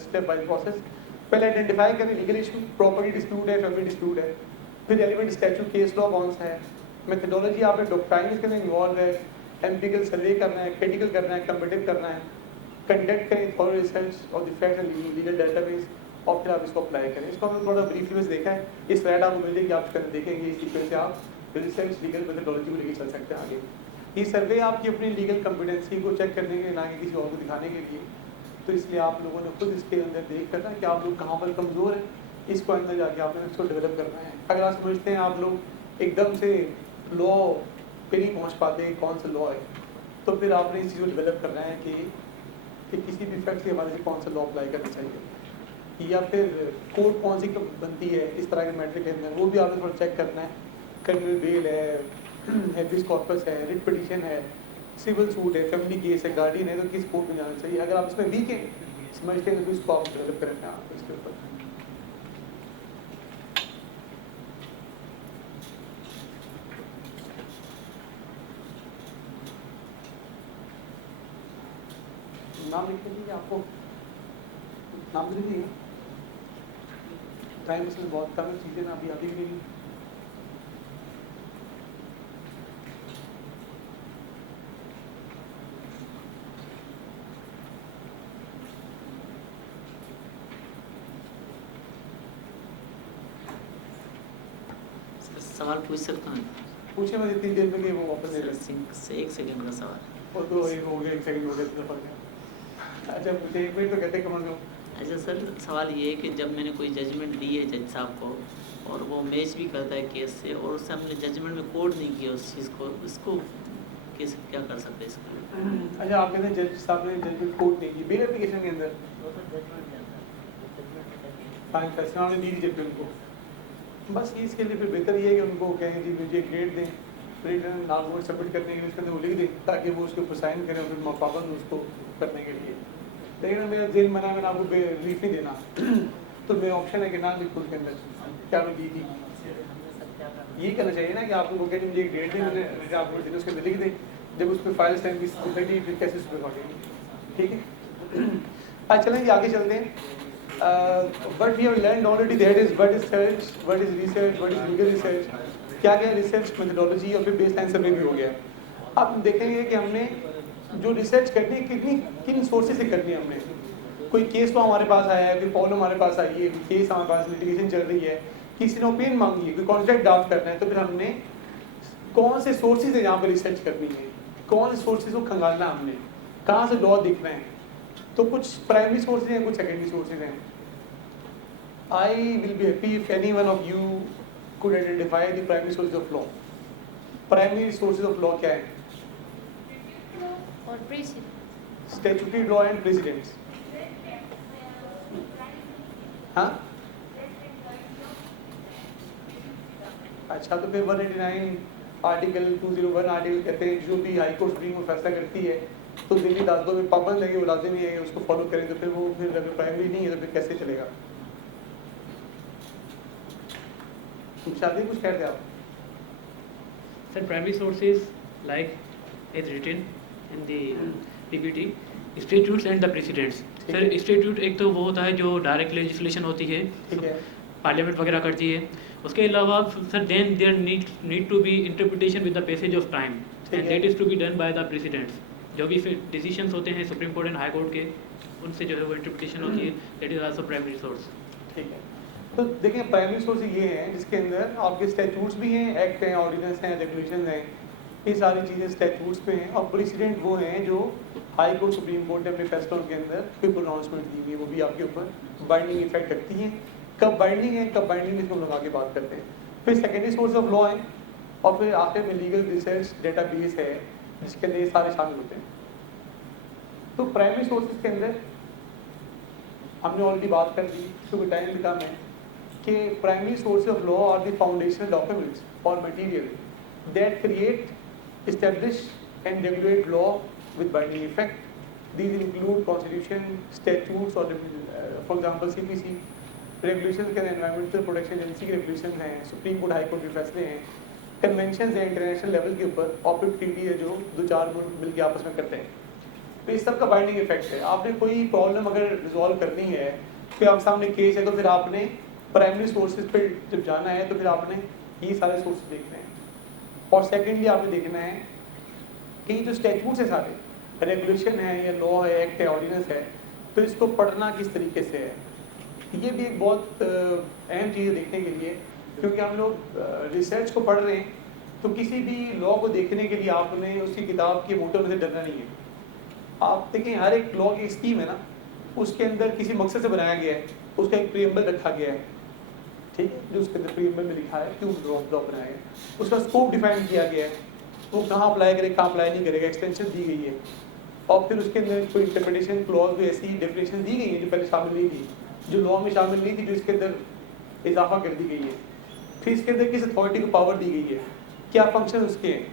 step by process. پہلے identify کریں legal issue, property dispute ہے, family dispute ہے, پھر relevant statue case law کون سا ہے, methodology آپ نے ڈاکٹرائنز کے اندر انوالو ہے, ایمپیریکل سروے کرنا ہے, کریٹیکل کرنا ہے, کمپیٹیو کرنا ہے, کنڈکٹ کریں thorough research of the facts and legal data base, اور پھر آپ اس کو اپلائی کریں. اس کو ہم نے تھوڑا بریفلی بس دیکھا ہے, اس سلائڈ آپ کو مل جائے گی, آپ اس کے اندر دیکھیں گے اس سیکوینس سے آپ ریسرچ لیگل میتھڈالوجی کو لے کے چل سکتے ہیں آگے. یہ سروے آپ کی اپنی لیگل کمپیٹنسی کو چیک کرنے کے, نہ کہ کسی اور کو دکھانے کے لیے. تو اس لیے آپ لوگوں نے خود اس کے اندر دیکھ کرنا کہ آپ لوگ کہاں پر کمزور ہیں, اس کو اندر جا کے آپ نے اس کو ڈیولپ کرنا ہے. اگر آپ سمجھتے ہیں آپ لوگ ایک دم سے لا پہ نہیں پہنچ پاتے کون سا لا ہے, تو پھر آپ نے اس چیز کو ڈیولپ کرنا ہے کہ کسی بھی فیکٹ کے حوالے سے کون سا لا اپلائی کرنا چاہیے, یا پھر کورٹ کون سی بنتی ہے اس طرح کے میٹر کے اندر, وہ بھی آپ نے تھوڑا چیک کرنا ہے. کرمنل بیل ہے, ہیبیس کارپس ہے, ریٹ پٹیشن ہے, سول سوٹ ہے, فیملی کیس ہے, گارڈین ہے, تو کس کورٹ میں جانا چاہیے. اگر آپ اس میں ویک ہیں سمجھتے ہیں تو اس کو آپ ڈیولپ کریں آپ اس کے اوپر. نام لکھ لیجیے, آپ کو نام لکھ لیجیے. ٹائم اس میں بہت کم چیزیں نا ابھی آتی بھی نہیں. سوال پوچھ سکتا ہوں؟ پوچھیں, میں اتنی دیر میں کہ وہ واپس لے لیں. ایک سیکنڈ کا سوال. وہ تو ایک ہو گیا, ایک سیکنڈ ہو گیا, اتنا فرق ہے. اچھا مجھے ایک منٹ تو کہتے کم از کم. اچھا سر, سوال یہ ہے کہ جب میں نے کوئی ججمنٹ دی ہے جج صاحب کو, اور وہ میچ بھی کرتا ہے کیس سے, اور اس سے ہم نے ججمنٹ میں کوٹ نہیں کیا اس چیز کو, اس کو کیسے کیا کر سکتے ہیں اس کا؟ اچھا آپ کہتے ہیں جج صاحب نے ججمنٹ کوٹ نہیں کی بیل اپلیکیشن کے اندر, فیصلہ انہوں نے دی جج ان کو, بس اس کے لیے پھر بہتر یہ ہے کہ ان کو کہیں جی مجھے گریڈ دیں, ریٹرن نام سبمٹ کرنے کے لیے اس کے اندر وہ لکھ دیں تاکہ وہ اس کے اوپر سائن کریں, اور پھر پابند اس کو کرنے کے لیے. لیکن میرا ذہن بنا میں نے آپ کو ریلیف نہیں دینا, تو میرا آپشن ہے کہ نہ لکھو اس کے اندر کیا میں دی تھی. یہی کرنا چاہیے نا کہ آپ کو کہیں مجھے گریڈ دیں, میں نے آپ کو اس کے اندر لکھ دیں, جب اس پہ فائل سینڈ کی پھر کیسے اس پہ بھاگیں گے. ٹھیک ہے, آج چلیں جی آگے چلتے ہیں. But we have learned already that is what is search, what is research, what is legal research, کیا کیا ریسرچ میتھڈالوجی, اور پھر بیس لائن سروے بھی ہو گیا. اب دیکھیں گے کہ ہم نے جو ریسرچ کرنی ہے کن سورسز سے کرنی ہے. ہم نے کوئی کیس تو ہمارے پاس آیا ہے, کوئی پرابلم ہمارے پاس آئی ہے, کیس ہمارے پاس لیٹیگیشن چل رہی ہے, کسی نے اوپین مانگی ہے, کوئی کانٹریکٹ ڈرافٹ کرنا ہے, تو پھر ہم نے کون سے سورسز ہیں جہاں پہ ریسرچ کرنی ہے, کون سے سورسز کو کھنگالنا ہے ہم نے, کہاں سے لا دیکھنا ہے. تو کچھ پرائمری سورسز ہیں, کچھ سیکنڈری سورسز ہیں. I will be happy if any one of you could identify the primary sources of law. Primary sources of law کیا ہیں؟ اور precedent. Statutory law and precedents. ہاں اچھا, تو پھر 189 آرٹیکل 201 آرٹیکل کہتے ہیں جو بھی ہائی کورٹ سپریم کورٹ فیصلہ کرتی ہے تو دلی عدالتوں میں پابند ہے کہ وہ لازمی ہے کہ اس کو فالو کریں. تو پھر وہ پھر اگر پرائمری نہیں ہے تو پھر کیسے چلے گا؟ شادی کچھ کہتے آپ؟ Sir, primary sources like is written in the PPT, statutes and the precedents. Sir, statute ایک تو وہ ہوتا ہے جو ڈائریکٹ لیجسلیشن ہوتی ہے, پارلیمنٹ وغیرہ کرتی ہے. اس کے علاوہ سر then there need to be interpretation with the passage of time, and that is to be done by the precedents. جو بھی ڈیسیشنس ہوتے ہیں supreme court and high court کے, ان سے جو ہے وہ انٹرپریٹیشن ہوتی ہے. That is also primary source. ٹھیک ہے, تو دیکھیں پرائمری سورس یہ ہیں جس کے اندر آپ کے اسٹیچوٹس بھی ہیں, ایکٹ ہیں, آرڈیننس ہیں, ریگولیشنز ہیں. یہ ساری چیزیں اسٹیچوٹس پہ ہیں، اور پریسیڈنٹ وہ ہیں جو ہائی کورٹ سپریم کورٹ نے اپنے فیصلوں کے اندر کوئی پروناؤنسمنٹ دی ہوئی ہے، وہ بھی آپ کے اوپر بائنڈنگ افیکٹ رکھتی ہیں. کب بائنڈنگ ہے کب بائنڈنگ نہیں، اس کو ہم لوگ آگے بات کرتے ہیں. پھر سیکنڈری سورس آف لا ہیں، اور پھر آخر میں لیگل ریسرچ ڈیٹا بیس ہے جس کے اندر یہ سارے شامل ہوتے ہیں. تو پرائمری سورسز کے اندر ہم نے آلریڈی بات کر دی کیونکہ ٹائم بھی کم ہے کہ primary sources of law are the foundational documents اور material that create establish and regulate law with binding effect. These include constitution, statutes or for example CPC, regulations کے environmental protection agency کے regulations ہیں, supreme court high court کے فیصلے ہیں, conventions ہیں international level کے اوپر, operative treaty ہے جو دو چار ملک مل کے آپس میں کرتے ہیں. تو اس سب کا بائنڈنگ افیکٹ ہے. آپ نے کوئی پرابلم اگر ریزالو کرنی ہے کہ آپ سامنے کیس ہے تو پھر آپ نے پرائمری سورسز پہ جب جانا ہے تو پھر آپ نے یہ سارے سورسز دیکھنے ہیں. اور سیکنڈلی آپ نے دیکھنا ہے کہ یہ جو اسٹیچوٹس ہے سارے ریگولیشن ہے یا لا ہے ایکٹ ہے آرڈیننس ہے تو اس کو پڑھنا کس طریقے سے ہے. یہ بھی ایک بہت اہم چیز ہے دیکھنے کے لیے کیونکہ ہم لوگ ریسرچ کو پڑھ رہے ہیں تو کسی بھی لا کو دیکھنے کے لیے آپ نے اس کی کتاب کے موٹو میں سے ڈرنا نہیں ہے. آپ دیکھیں ہر ایک لا کی اسکیم ہے نا اس کے اندر کسی مقصد سے بنایا گیا ہے, اس کا ایک پریمبل رکھا گیا ہے, ٹھیک ہے, جو اس کے اندر پریمبل میں لکھا ہے کیوں لا بنایا گیا, اس کا اسکوپ ڈیفائن کیا گیا ہے, وہ کہاں اپلائی کرے کہاں اپلائی نہیں کرے گا, ایکسٹینشن دی گئی ہے, اور پھر اس کے اندر کوئی انٹرپریٹیشن کلوز بھی ایسی ڈیفینیشن دی گئی ہے جو پہلے شامل نہیں تھی, جو لا میں شامل نہیں تھی, جو اس کے اندر اضافہ کر دی گئی ہے. پھر اس کے اندر کس اتھارٹی کو پاور دی گئی ہے, کیا فنکشن اس کے ہیں,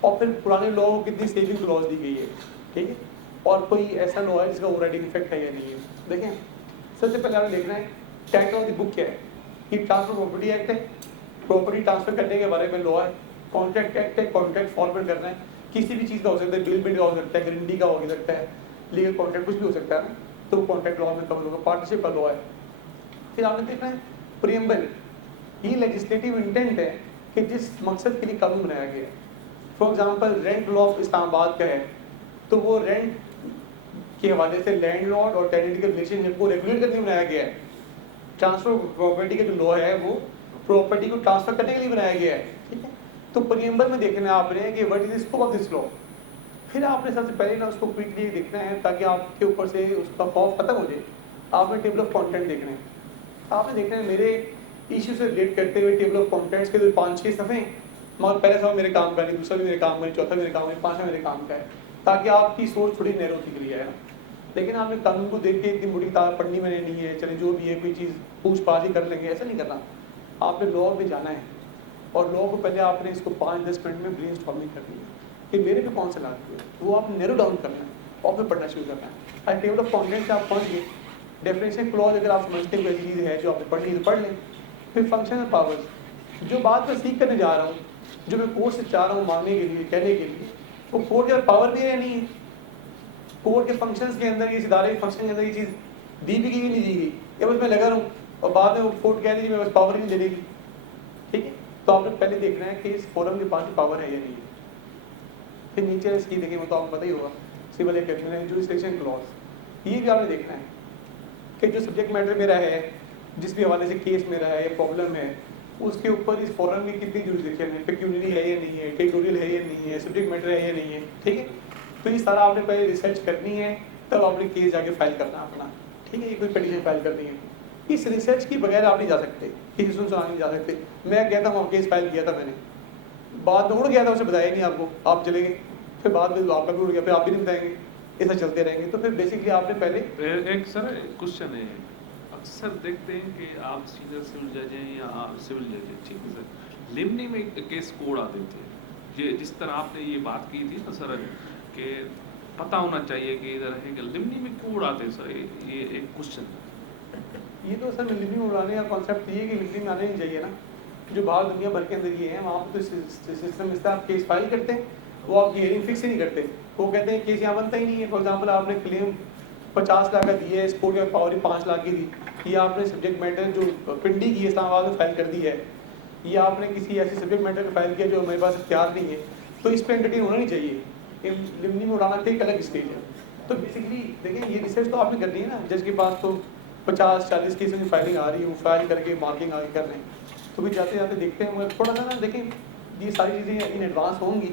اور پھر پرانے لا کو کتنی سیونگ کلوز دی گئی ہے, ٹھیک ہے, اور کوئی ایسا لا ہے جس کا اوور رائڈنگ افیکٹ ہے یا نہیں ہے. دیکھیں سب سے پہلے آپ نے دیکھنا ہے ٹائٹل آف دی بک کیا ہے. یہ ٹرانسفر پراپرٹی ایکٹ ہے, پراپرٹی ٹرانسفر کرنے کے بارے میں لا ہے. کانٹریکٹ ایکٹ ہے, کانٹریکٹ فارورڈ کرنا ہے, کسی بھی چیز کا ہو سکتا ہے, بل بنڈ کا ہو سکتا ہے, گارنٹی کا ہو سکتا ہے, لیگل کانٹریکٹ کچھ بھی ہو سکتا ہے, تو وہ کانٹریکٹ لا میں کور ہوگا. پارٹنرشپ کا لا ہے. پھر آپ نے دیکھنا ہے پریمبل, یہ لیجسلیٹو انٹینٹ ہے کہ جس مقصد کے لیے قانون بنایا گیا ہے. For example rent law of Islamabad کا ہے تو وہ رینٹ کے حوالے سے لینڈ لارڈ اور ٹیننٹ کے ریلیشن شپ کو ریگولیٹ کرنے بنایا گیا ہے. ٹرانسفر پراپرٹی کا جو لا ہے وہ پراپرٹی کو ٹرانسفر کرنے کے لیے بنایا گیا ہے, ٹھیک ہے. تو پریمبل میں دیکھنا ہے آپ نے کہ what is the scope of this law. پھر آپ نے سب سے پہلے نا اس کو کوئکلی دیکھنا ہے تاکہ آپ کے اوپر سے اس کا خوف ختم ہو جائے. آپ نے ٹیبل آف کانٹینٹ دیکھنا ہے. آپ نے دیکھنا ہے میرے ایشو سے ریلیٹ کرتے ہوئے ٹیبل آف کانٹینٹس کے 5-6 صفحے ہیں, مگر پہلا صفحہ میرے کام کا نہیں, دوسرا بھی میرے کام کا نہیں, چوتھا میرے کام کا نہیں, پانچواں میرے کام کا ہے, تاکہ آپ کی سوچ تھوڑی نیرو دکھ رہی ہے. لیکن آپ نے قانون کو دیکھ کے اتنی موٹی کتاب پڑھنی میں نے نہیں ہے, چلے جو بھی ہے کوئی چیز پوچھ پاچھ ہی کر لیں گے, ایسا نہیں کرنا. آپ نے لا میں جانا ہے اور لا کو پہلے آپ نے اس کو 5-10 منٹ میں برین اسٹارمنگ کرنی ہے کہ میرے پہ کون سے لاتے ہیں, وہ آپ نیرو ڈاؤن کرنا ہے اور پھر پڑھنا شروع کرنا ہے. اور ٹیبل آف کانٹینٹ سے آپ پہنچ گئے. ڈیفینیشن کلوز اگر آپ سمجھتے ہیں کوئی چیز ہے جو آپ نے پڑھنی ہے تو پڑھ لیں. پھر فنکشن اور پاورز, جو بات میں سیکھ کرنے جا رہا ہوں, جو میں کورس سے چاہ رہا ہوں مانگنے کے لیے, کہنے کے لیے, وہ کورٹ کے پاور بھی ہے یا نہیں ہے. کورٹ کے فنکشنز کے اندر, اس ادارے کے فنکشن کے اندر یہ چیز دی بھی گئی یا نہیں دی گئی, یا بس میں لگا رہا ہوں اور بعد میں وہ کورٹ کہہ دیجیے میں بس پاور ہی نہیں دے گی, ٹھیک ہے. تو آپ نے پہلے دیکھنا ہے کہ اس فورم کے پاس پاور ہے یا نہیں ہے. پھر نیچے اس کی دیکھیں وہ تو آپ کو پتہ ہی ہوگا, سول ایکشن جوریسڈکشن کلوز, یہ بھی آپ نے دیکھنا ہے کہ جو سبجیکٹ میٹر میرا ہے, جس بھی حوالے سے کیس میرا ہے یا پرابلم ہے, اس کے اوپر اس فورم میں کتنی جوریسڈکشن ہے, پیکیونری ہے یا نہیں ہے, ٹیریٹوریل ہے یا نہیں ہے, سبجیکٹ میٹر ہے یا نہیں ہے, ٹھیک ہے. تو یہ سارا آپ نے پہلے ریسرچ کرنی ہے, تب آپ نے کیس جا کے فائل کرنا اپنا, ٹھیک ہے. یہ کوئی پٹیشن فائل کرنی ہے, اس ریسرچ کی بغیر آپ نہیں جا سکتے, کسی سنا نہیں جا سکتے. میں گیا تھا وہاں کیس فائل کیا تھا میں نے, بعد میں اڑ گیا تھا, اسے بتایا نہیں آپ کو, آپ چلے گئے, پھر بعد میں آپ کا بھی اڑ گیا, پھر آپ بھی نہیں بتائیں گے, ایسا چلتے رہیں گے. تو پھر بیسکلی آپ نے پہلے ایک سر کوشچن ہے, اکثر دیکھتے ہیں کہ آپ سینئر سول جج ہیں یا سول جج ہیں, ٹھیک ہے سر, لمنی میں کیس کوڑ آ دیتے ہیں. یہ جس طرح آپ نے یہ بات کی تھی نا سر کہ پتہ ہونا چاہیے کہ ادھر ہے کہ لمنی میں کیوں اڑاتے ہیں سر, یہ ایک کوشچن ہے. یہ تو سر لمنی میں اڑانے کا کانسیپٹ یہ ہے کہ لمنی میں آنے نہیں چاہیے نا, جو باہر دنیا بھر کے اندر یہ ہے, وہاں پہ تو سسٹم اس طرح آپ کیس فائل کرتے ہیں, وہ آپ کی ہیئرنگ فکس ہی نہیں کرتے, وہ کہتے ہیں کیس یہاں بنتا ہی نہیں ہے. فار ایگزامپل آپ نے کلیم 50 لاکھ کا دیا ہے, اس کورٹ کا پاور 5 لاکھ کی دی, یہ آپ نے سبجیکٹ میٹر جو پنڈی کی اسلام آباد میں فائل کر دی ہے, یہ آپ نے کسی ایسی سبجیکٹ میٹر میں فائل کیا جو ہمارے پاس اختیار نہیں ہے, تو اس پہ انٹرٹین ہونا نہیں چاہیے. لمنی میں اڑانا ایک الگ اسٹیج ہے. تو بیسکلی دیکھیں یہ ریسرچ تو آپ نے کرنی ہے نا, جج کے پاس تو 50-40 کیسز کی فائلنگ آ رہی ہے, وہ فائل کر کے مارکنگ آگے کر رہے ہیں, تو بھی جاتے جاتے دیکھتے ہیں. مگر تھوڑا سا نا دیکھیں یہ ساری چیزیں ان ایڈوانس ہوں گی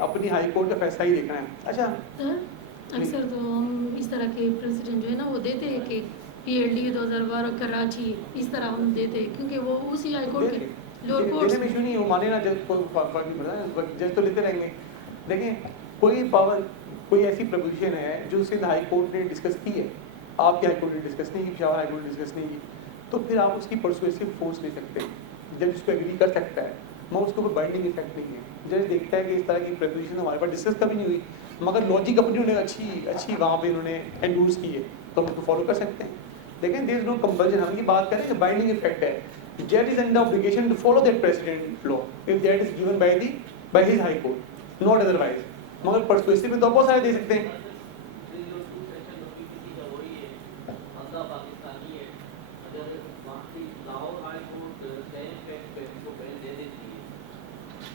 اپنی ہائی کورٹ کا فیصلہ ہی دیکھنا ہے. اچھا اکثر تو ہم اس طرح کے پریسیڈنٹ جو ہے نا وہ دیتے ہیں کہ پی ایل ڈی 2012 کراچی اس طرح ہم دیتے ہیں کیونکہ وہ اسی ہائی کورٹ کے لوور کورٹس دینے میں ایشو نہیں ہے, وہ مانے نا جج, کوئی فرق نہیں پڑتا, جج تو لیتے رہیں گے. دیکھیں کوئی پاور کوئی ایسی پروپوزیشن ہے جو سندھ ہائی کورٹ نے ڈسکس کی ہے, آپ کی ہائی کورٹ نے ڈسکس نہیں کی, پشاور ہائی کورٹ نے ڈسکس نہیں کی, تو پھر آپ اس کی پرسویسو فورس لے سکتے ہیں. جج اس کو ایگری کر سکتا ہے, مگر اس کو کوئی بائنڈنگ افیکٹ نہیں ہے. جج دیکھتا ہے کہ اس طرح کی پروپوزیشن ہمارے پاس ڈسکس کبھی نہیں ہوئی, مگر لاجک اپنی انہوں نے اچھی وہاں پہ انہوں نے انڈورس کی ہے, تو ہم اس کو فالو کر سکتے ہیں. لیکن دیر از نو کمپلشن. ہم یہ بات کریں کہ بائنڈنگ افیکٹ ہے. Judge is under obligation to follow that precedent law if that is given by his high court, not otherwise. مگر persuasive میں تو بہت سارے دے سکتے ہیں.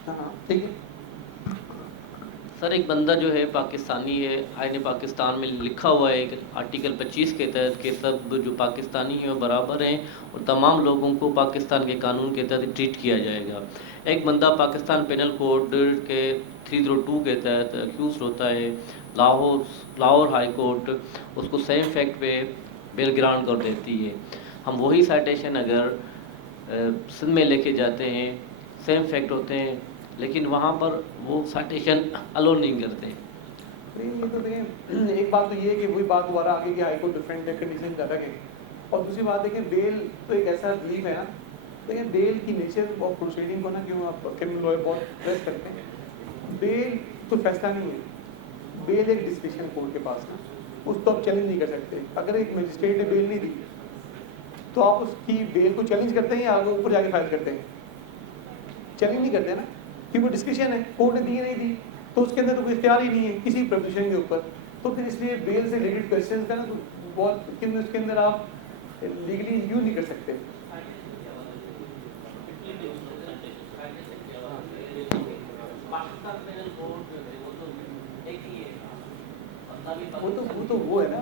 ہاں ٹھیک ہے. سر ایک بندہ جو ہے پاکستانی ہے, آئین پاکستان میں لکھا ہوا ہے کہ آرٹیکل 25 کے تحت کہ سب جو پاکستانی ہیں وہ برابر ہیں اور تمام لوگوں کو پاکستان کے قانون کے تحت ٹریٹ کیا جائے گا. ایک بندہ پاکستان پینل کوڈ کے 302 کے تحت اکیوزڈ ہوتا ہے, لاہور ہائی کورٹ اس کو سیم فیکٹ پہ بیل گرانٹ کر دیتی ہے. ہم وہی سائٹیشن اگر سندھ میں لے کے جاتے ہیں, سیم فیکٹ ہوتے ہیں, لیکن وہاں پر وہ سائٹیشن الاؤ نہیں کرتے. یہ تو دیکھیں ایک بات تو یہ ہے کہ وہی بات دوبارہ آگے کہ ہائی کورٹ ڈفرینٹ کنڈیشن زیادہ گئے, اور دوسری بات دیکھیں بیل تو ایک ایسا ریلیف ہے نا. دیکھیں بیل کی نیچر آف پروسیڈنگ کو نا کیوں آپ کرمنل لائر بہت پریس کرتے ہیں. بیل تو فیصلہ نہیں ہے, بیل ایک ڈسکریشن کورٹ کے پاس نا, اس تو آپ چیلنج نہیں کر سکتے. اگر ایک مجسٹریٹ نے بیل نہیں دی تو آپ اس کی بیل کو چیلنج کرتے ہیں یا آگے اوپر جا کے فائل کرتے ہیں؟ چیلنج نہیں کرتے نا, کیونکہ وہ ڈسکریشن ہے, کورٹ نے دی نہیں دی تو اس کے اندر تو کوئی اختیار ہی نہیں ہے کسی پروپوزیشن کے اوپر. تو پھر اس لیے بیل سے ریلیٹڈ کویسچنز کا نا تو بہت اس کے اندر آپ لیگلی یوز نہیں کر سکتے. وہ ہے نا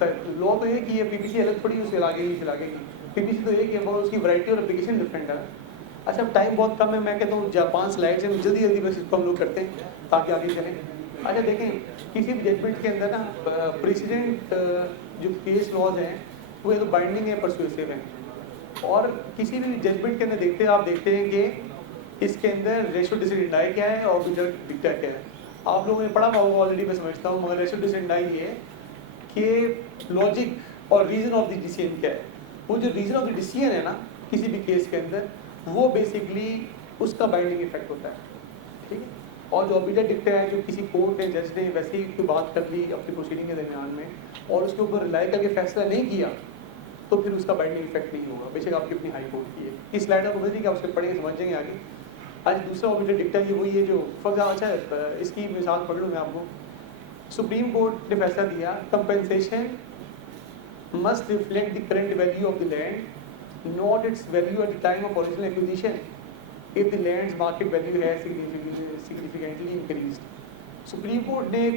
لا تو ایک ہی ہے, پی پی سی الگ تھوڑی اس علاقے کی. پی پی سی تو ایک ہے, مگر اس کی ورائٹی اور اپلیکیشن ڈفرینٹ ہے. اچھا ٹائم بہت کم ہے, میں کہتا ہوں 5 سلائڈس ہیں, جلدی بس اس کو ہم لوگ کرتے ہیں تاکہ آگے چلیں. اچھا دیکھیں کسی بھی ججمنٹ کے اندر نا پریسیڈنٹ جو کیس لاز ہیں وہ تو بائنڈنگ ہے, پرسویسو ہیں, اور کسی بھی ججمنٹ کے اندر آپ دیکھتے ہیں کہ اس کے اندر ریشو ڈسینڈائی کیا ہے اور ڈکٹا کیا ہے. آپ لوگوں نے پڑھا ہوگا آلریڈی, میں سمجھتا ہوں, مگر ریشو ڈسینڈائی یہ ہے کہ لاجک اور ریزن آف دی ڈیسیژن کیا ہے. وہ جو ریزن آف دی ڈیسیژن ہے نا کسی بھی کیس کے اندر, وہ بیسکلی اس کا بائنڈنگ افیکٹ ہوتا ہے. ٹھیک ہے. اور جو ابیٹا ڈکٹا ہے جو کسی کورٹ نے جج نے ویسے ہی کوئی بات کر لی اپنی پروسیڈنگ کے درمیان میں اور اس کے اوپر ریلائی کر کے فیصلہ نہیں کیا, تو پھر اس کا بائنڈنگ افیکٹ نہیں ہوگا, بے شک آپ کی اپنی ہائی کورٹ کی ہے. اس سلائڈ آپ کو بتائیے کہ آپ اس کو پڑھیں گے سمجھ جائیں گے آگے. آج دوسرا ابیٹا ڈکٹا یہ وہی ہے جو فرض اچھا اس کی مثال پڑھ لوں میں آپ کو. سپریم کورٹ نے فیصلہ دیا compensation must reflect the current value of the land, not its value at the time of original acquisition, if the land's market value has significantly increased. Supreme court نے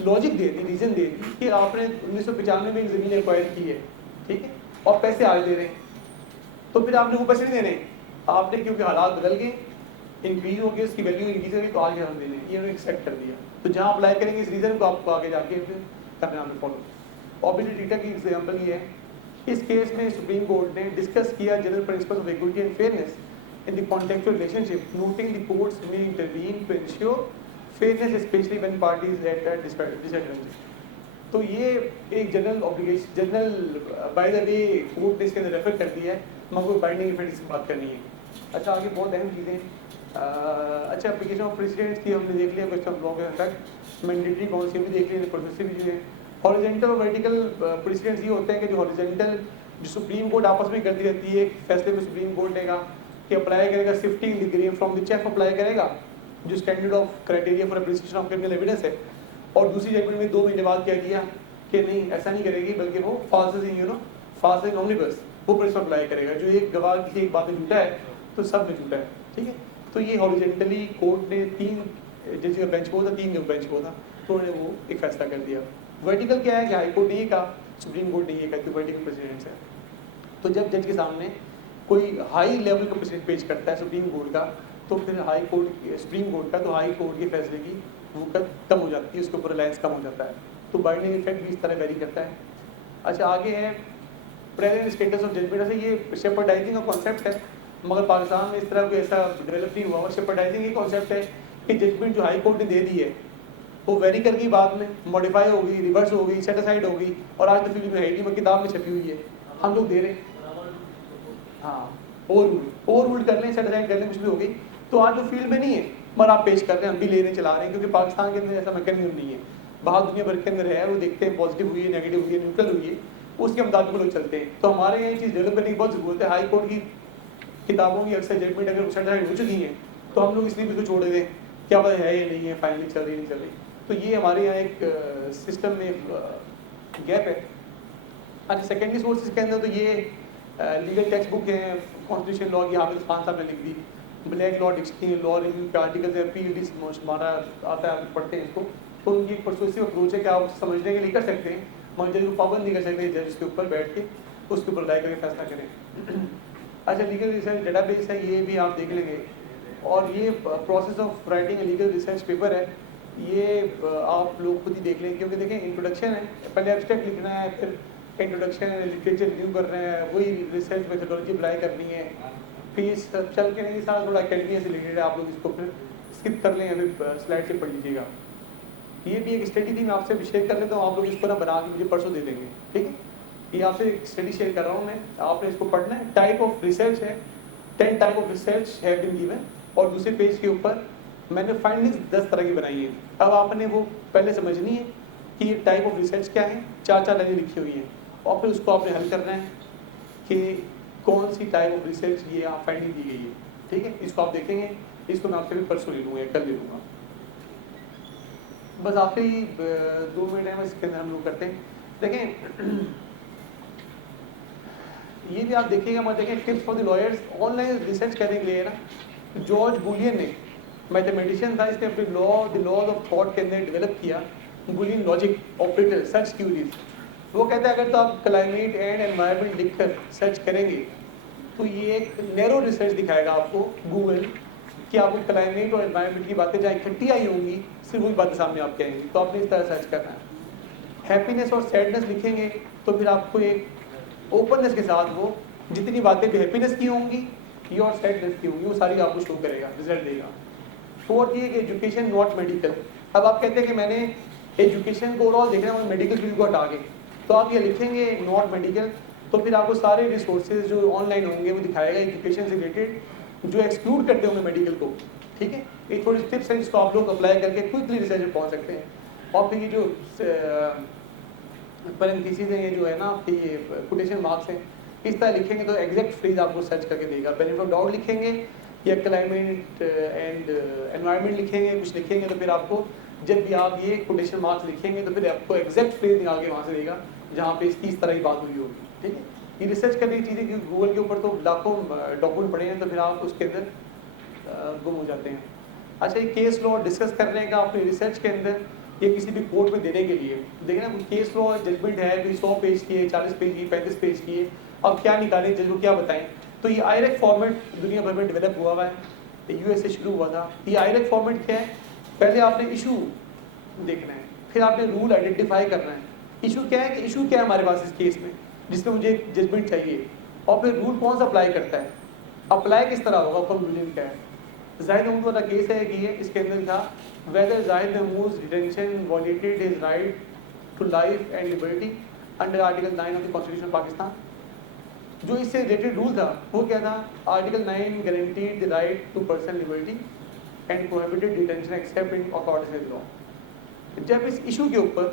لاجک دے دی, reason دے دی کہ آپ نے 1995 میں ایک زمین ایکوائر کی ہے, ٹھیک ہے, اور پیسے آج دے رہے ہیں, تو پھر آپ نے وہ پیسے نہیں دینے, آپ نے کیونکہ حالات بدل گئے, انکریز ہو گیا, اس کی ویلیو انکریز ہو گئی, تو آگے ہم دے دیں, یہ انہوں نے ایکسیپٹ کر دیا. تو جہاں اپلائی کریں گے اس ریزن کو آپ کو آگے جا کے کرنا ہے فالو. آبجیکٹ ڈیٹا کی ایگزامپل یہ ہے, اس کیس میں سپریم کورٹ نے ڈسکس کیا general principle of equity and fairness in the contextual relationship, noting the courts may intervene to ensure fairness especially when parties at disadvantage. تو یہ ایک general obligation, general by the way court نے اس کے اندر refer کر دیا ہے, مگر کوئی بائنڈنگ ایفیکٹ اس کی بات کرنی ہے. اچھا آگے بہت اہم چیزیں. اچھا اپلیکیشن آف پریسیڈنٹس کی ہم نے دیکھ لیا, کوسچن بلاک ہے تک, مینڈیٹری کون سی بھی دیکھ لیں, پروسیسو بھی جو ہے. ہاریزونٹل اور ورٹیکل پریسیڈنٹس یہ ہوتے ہیں کہ جو ہاریزونٹل جو سپریم کورٹ آپس میں کرتی رہتی ہے, ایک فیصلے میں سپریم کورٹ لے گا کہ اپلائی کرے گا shifting degree from the chief apply کرے گا جو standard of criteria for appreciation of criminal evidence ہے, اور دوسری ججمنٹ میں 2 مہینے بعد کہہ دیا کہ نہیں ایسا نہیں کرے گی, بلکہ وہ فالس ان اومنیبس وہ پرنسپل اپلائی کرے گا. جو ایک گواہ کسی ایک بات میں جھوٹا ہے تو سب میں جھوٹا ہے, ٹھیک ہے. تو یہ ہاریزونٹلی کورٹ نے 3 جج کا بینچ کو تھا, 3 کا بینچ کو تھا, تو انہوں نے وہ ایک فیصلہ کر دیا. ورٹیکل کیا ہے کہ ہائی کورٹ نے یہ کہا, سپریم کورٹ نے یہ کہا کہ ورٹیکل پریسیڈنٹس ہے. تو جب جج کے سامنے کوئی ہائی لیول کا پریسیڈنٹ پیش کرتا ہے سپریم کورٹ کا, تو پھر ہائی کورٹ سپریم کورٹ کا تو ہائی کورٹ کے فیصلے کی وقت کم ہو جاتی ہے, اس کے اوپر ریلائنس کم ہو جاتا ہے. تو بائنڈنگ افیکٹ بھی اس طرح ویری کرتا ہے. اچھا آگے ہے پریزنٹ اسٹیٹس آف ججمنٹ. ایسے یہ شیپرڈائزنگ کا کانسیپٹ ہے مگر پاکستان میں اس طرح کوئی ایسا ڈیولپ نہیں ہوا. شیپرڈائزنگ یہ کانسیپٹ ہے کہ ججمنٹ جو ہائی کورٹ نے دے دی ہے وہ ویری کر گئی, بعد میں موڈیفائی ہوگی, ریورس ہوگی, سیٹ اسائڈ ہوگی, اور آج تو فیلڈ میں ہے نہیں, کتاب میں چھپی ہوئی ہے, ہم لوگ دے رہے ہیں. ہاں اوور رولڈ کر لیں, سیٹ اسائڈ کر لیں, کچھ بھی ہوگی. تو آج وہ فیلڈ میں نہیں ہے مگر آپ پیش کر رہے ہیں, ہم بھی لے رہے چلا رہے ہیں, کیونکہ پاکستان کے اندر ایسا میکینزم نہیں ہے. باہر دنیا بھر کے اندر ہے, وہ دیکھتے ہیں پازیٹیو ہوئی ہے, نیگیٹو ہوئی ہے, نیوٹرل ہوئی ہے, اس کے مطابق لوگ چلتے ہیں. تو ہمارے یہاں یہ چیز ڈیولپ کرنے کی بہت ضرورت ہے. ہائی کورٹ کی کتابوں کی اکثر ججمنٹ اگر سیٹ اسائڈ ہو چکی ہیں تو ہم لوگ اس لیے بھی تو چھوڑ دیں, کیا پتہ ہے یا نہیں ہے, فائنلی چل رہی نہیں چل رہی. تو یہ ہمارے یہاں ایک سسٹم میں گیپ ہے. اچھا سیکنڈری سورسز کے اندر تو یہ لیگل ٹیکسٹ بک ہیں, کانسٹیٹیوشن لاء کی حافظ خان صاحب نے لکھ دی, black law dictionary, law review کے آرٹیکلز ہیں, PhD ہمارا آتا ہے, آپ پڑھتے ہیں اس کو. تو ان کی ایک پرسویسو اپروچ ہے کہ آپ سمجھنے کے لیے کر سکتے ہیں مگر جج کو پابند نہیں کر سکتے, جج اس کے اوپر بیٹھ کے اس کے اوپر رائے کر کے فیصلہ کریں. اچھا لیگل ریسرچ ڈیٹا بیس ہے, یہ بھی آپ دیکھ لیں گے. اور یہ process of writing legal research paper ہے, یہ آپ لوگ خود ہی دیکھ لیں, کیونکہ دیکھیں انٹروڈکشن ہے, پہلے ایبسٹریکٹ لکھنا ہے, پھر انٹروڈکشن ہے, لٹریچر ریویو کر رہے ہیں, وہی ریسرچ میتھڈولوجی اپلائی کرنی ہے, پھر چل کے نہیں, سارا تھوڑا اکیڈمیا سے ریلیٹڈ ہے, آپ لوگ اس کو پھر اسکپ کر لیں یا پھر سلائڈ سے پڑھ لیجیے گا. یہ بھی ایک اسٹڈی تھی, میں آپ سے شیئر کر لیتا ہوں, آپ لوگ اس کو نا بنا کے مجھے پرسوں دے دیں گے, ٹھیک ہے. یہ آپ سے ایک اسٹڈی شیئر کر رہا ہوں میں, آپ نے اس کو پڑھنا ہے. ٹائپ آف ریسرچ ہے, 10 type of research have been given, اور دوسرے پیج کے اوپر میں نے فائنڈنگز 10 طرح کی بنائی ہیں. اب آپ نے وہ پہلے سمجھنی ہے کہ یہ ٹائپ آف ریسرچ کیا ہے, 4 لائنیں لکھی ہوئی ہیں, اور پھر اس کو آپ نے حل کرنا ہے کہ کون سی ٹائپ آف ریسرچ یہ آپ فائنڈنگ کی گئی ہے, ٹھیک ہے. اس کو آپ دیکھیں گے, اس کو میں آپ سے بھی پرسوں لے لوں گا, کل لے لوں گا. بس آخری 2 منٹ ہیں بس, اس کے اندر ہم لوگ کرتے ہیں. دیکھیں یہ بھی آپ دیکھیے گا, میں دیکھیں tips for the lawyers. On line research کرنے کے لیے نا جارج بولین نے, میتھمیٹیشین تھا, اس نے اپنے دی لاز آف تھاٹ کے اندر ڈیولپ کیا Boolean logic operator search queries. وہ کہتا ہے اگر تو آپ کلائمیٹ اینڈ انوائرمنٹ لکھ کر سرچ کریں گے تو یہ ایک نیرو ریسرچ دکھائے گا آپ کو گوگل, کہ آپ کو کلائمیٹ اور انوائرمنٹ کی باتیں جہاں اکٹھی آئی ہوں گی صرف وہی باتیں سامنے آپ کہیں گی, تو آپ نے اس طرح سرچ کرنا ہے. ہیپینس اور سیڈنس لکھیں گے تو پھر آپ کو ایک اوپننس کے ساتھ وہ جتنی باتیں بھی ہیپینس کی ہوں گی یا اور سیڈنس کی ہوں گی وہ ساری آپ کو شو کرے گا, رزلٹ دے گا. 4 یہ کہ ایجوکیشن ناٹ میڈیکل. اب آپ کہتے ہیں کہ میں نے ایجوکیشن کو اوور آل دیکھنا ہے, میڈیکل فیلڈ کو ہٹا کے, تو آپ یہ لکھیں گے ناٹ میڈیکل, تو پھر آپ کو سارے ریسورسز جو آن لائن ہوں گے وہ دکھائے گا ایجوکیشن سے ریلیٹڈ جو ایکسکلوڈ کرتے ہوں گے میڈیکل کو, ٹھیک ہے. یہ تھوڑی ٹپس ہیں جس کو آپ لوگ اپلائی کر کے کوئکلی ریسرچ میں پہنچ سکتے ہیں. اور پھر یہ جو پیرنتھیسز ہیں, یہ جو ہے نا آپ کے یہ کوٹیشن مارکس ہیں, اس طرح لکھیں گے تو ایگزیکٹ فریز آپ کو سرچ کر کے دے گا. بینیفٹ آف ڈاؤٹ لکھیں گے یا کلائمیٹ اینڈ انوائرمنٹ لکھیں گے, کچھ لکھیں گے, تو پھر آپ کو جب بھی آپ یہ کوٹیشن مارکس لکھیں گے تو پھر آپ کو ایگزیکٹ فریز نکال کے وہاں سے دے گا جہاں پہ اس طرح کی بات ہوئی ہوگی, ٹھیک ہے. یہ ریسرچ کرنے کی چیزیں کیونکہ گوگل کے اوپر تو لاکھوں ڈاکومنٹ پڑے ہیں, تو پھر آپ اس کے اندر گم ہو جاتے ہیں. اچھا یہ کیس لاء ڈسکس کرنے کا اپنے ریسرچ کے اندر یا کسی بھی کورٹ میں دینے کے لیے, دیکھیں نا کیس لاء ججمنٹ ہے, کوئی 100 پیج کی ہے, 40 پیج کی, 35 پیج کی ہے, اب کیا نکالیں, جج کو کیا بتائیں. تو یہ آئریک فارمیٹ دنیا بھر میں ڈیولپ ہوا ہے, US سے شروع ہوا تھا. یہ آئریک فارمیٹ کیا ہے, پہلے آپ نے ایشو دیکھنا ہے, پھر آپ نے رول آئیڈینٹیفائی کرنا ہے. ایشو کیا ہے کہ ایشو کیا ہے ہمارے پاس اس کیس میں جس میں مجھے ججمنٹ چاہیے, اور پھر رول کون سا اپلائی کرتا ہے, اپلائی کس طرح ہوگا, کنکلوژن کیا ہے. زاہد محمود والا کیس ہے کہ یہ اس کے اندر تھا whether Zahid Mahmood's detention violated his right to life and liberty under Article 9 of the Constitution of Pakistan. جو اس سے ریلیٹڈ رول تھا وہ کیا تھا, Article 9 guaranteed the right to personal liberty and prohibited detention except in accordance with law. جب اس issue کے اوپر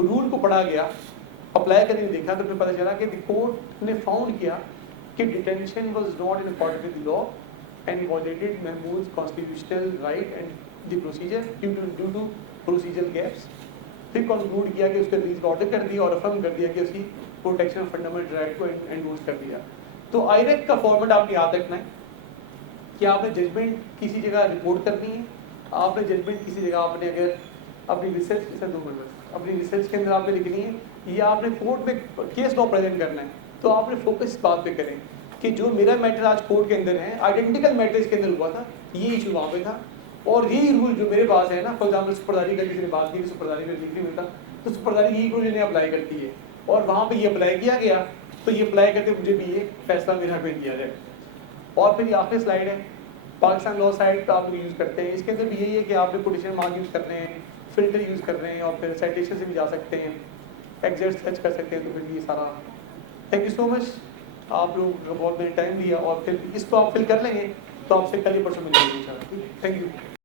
role کو پڑھا گیا, اپلائی کرنے دیکھا, تو پھر پتہ چلا کہ کورٹ نے فاؤنڈ کیا کہ detention was not in accordance with the law and violated Mahmood's constitutional right and the procedure due to procedural gaps. پھر کنکلوڈ کیا کہ اس کو ریلیز کا آرڈر کر دیا اور افرم کر دیا کہ اس کی پروٹیکشن آف فنڈامنٹل رائٹ کو انڈورس کر دیا. تو آئریک کا فارمیٹ آپ کے یاد رکھنا ہے کہ آپ نے ججمنٹ کسی جگہ رپورٹ کرنی ہے, آپ نے ججمنٹ کسی جگہ آپ نے اگر اپنی ریسرچ سے 2 منٹ اپنی ریسرچ کے اندر آپ نے لکھنی ہے, یا آپ نے کورٹ میں کیس لاء پریزنٹ کرنا ہے, تو آپ نے فوکس اس بات پہ کریں کہ جو میرا میٹر آج کورٹ کے اندر ہے آئیڈینٹیکل میٹر اس کے اندر ہوا تھا, یہ ایشو وہاں پہ تھا, اور یہی رول جو میرے پاس ہے نا, فار ایگزامپل سپرداری کا کسی نے بات کی سپرداری کا ڈگری ہوتا تو سپرداری یہی رول انہیں اپلائی کرتی ہے, اور وہاں پہ یہ اپلائی کیا گیا تو یہ اپلائی کرتے مجھے بھی یہ فیصلہ میرا پہ دیا جائے. اور پھر یہ آخری سلائڈ ہے پاکستان لا سائٹ پہ آپ لوگ یوز کرتے ہیں, اس کے اندر بھی یہی ہے کہ آپ لوگ کوٹیشن مارک یوز کر رہے ہیں, فلٹر یوز کر رہے ہیں, اور پھر سائٹیشن سے بھی جا سکتے ہیں, ایگزیکٹ سرچ کر سکتے ہیں. تو پھر یہ سارا تھینک یو سو مچ, آپ لوگ بہت میں ٹائم لیا, اور پھر اس کو آپ فل کر لیں گے تو آپ سے کل ہی پرسوں ملیں گے ان شاء اللہ. Thank you.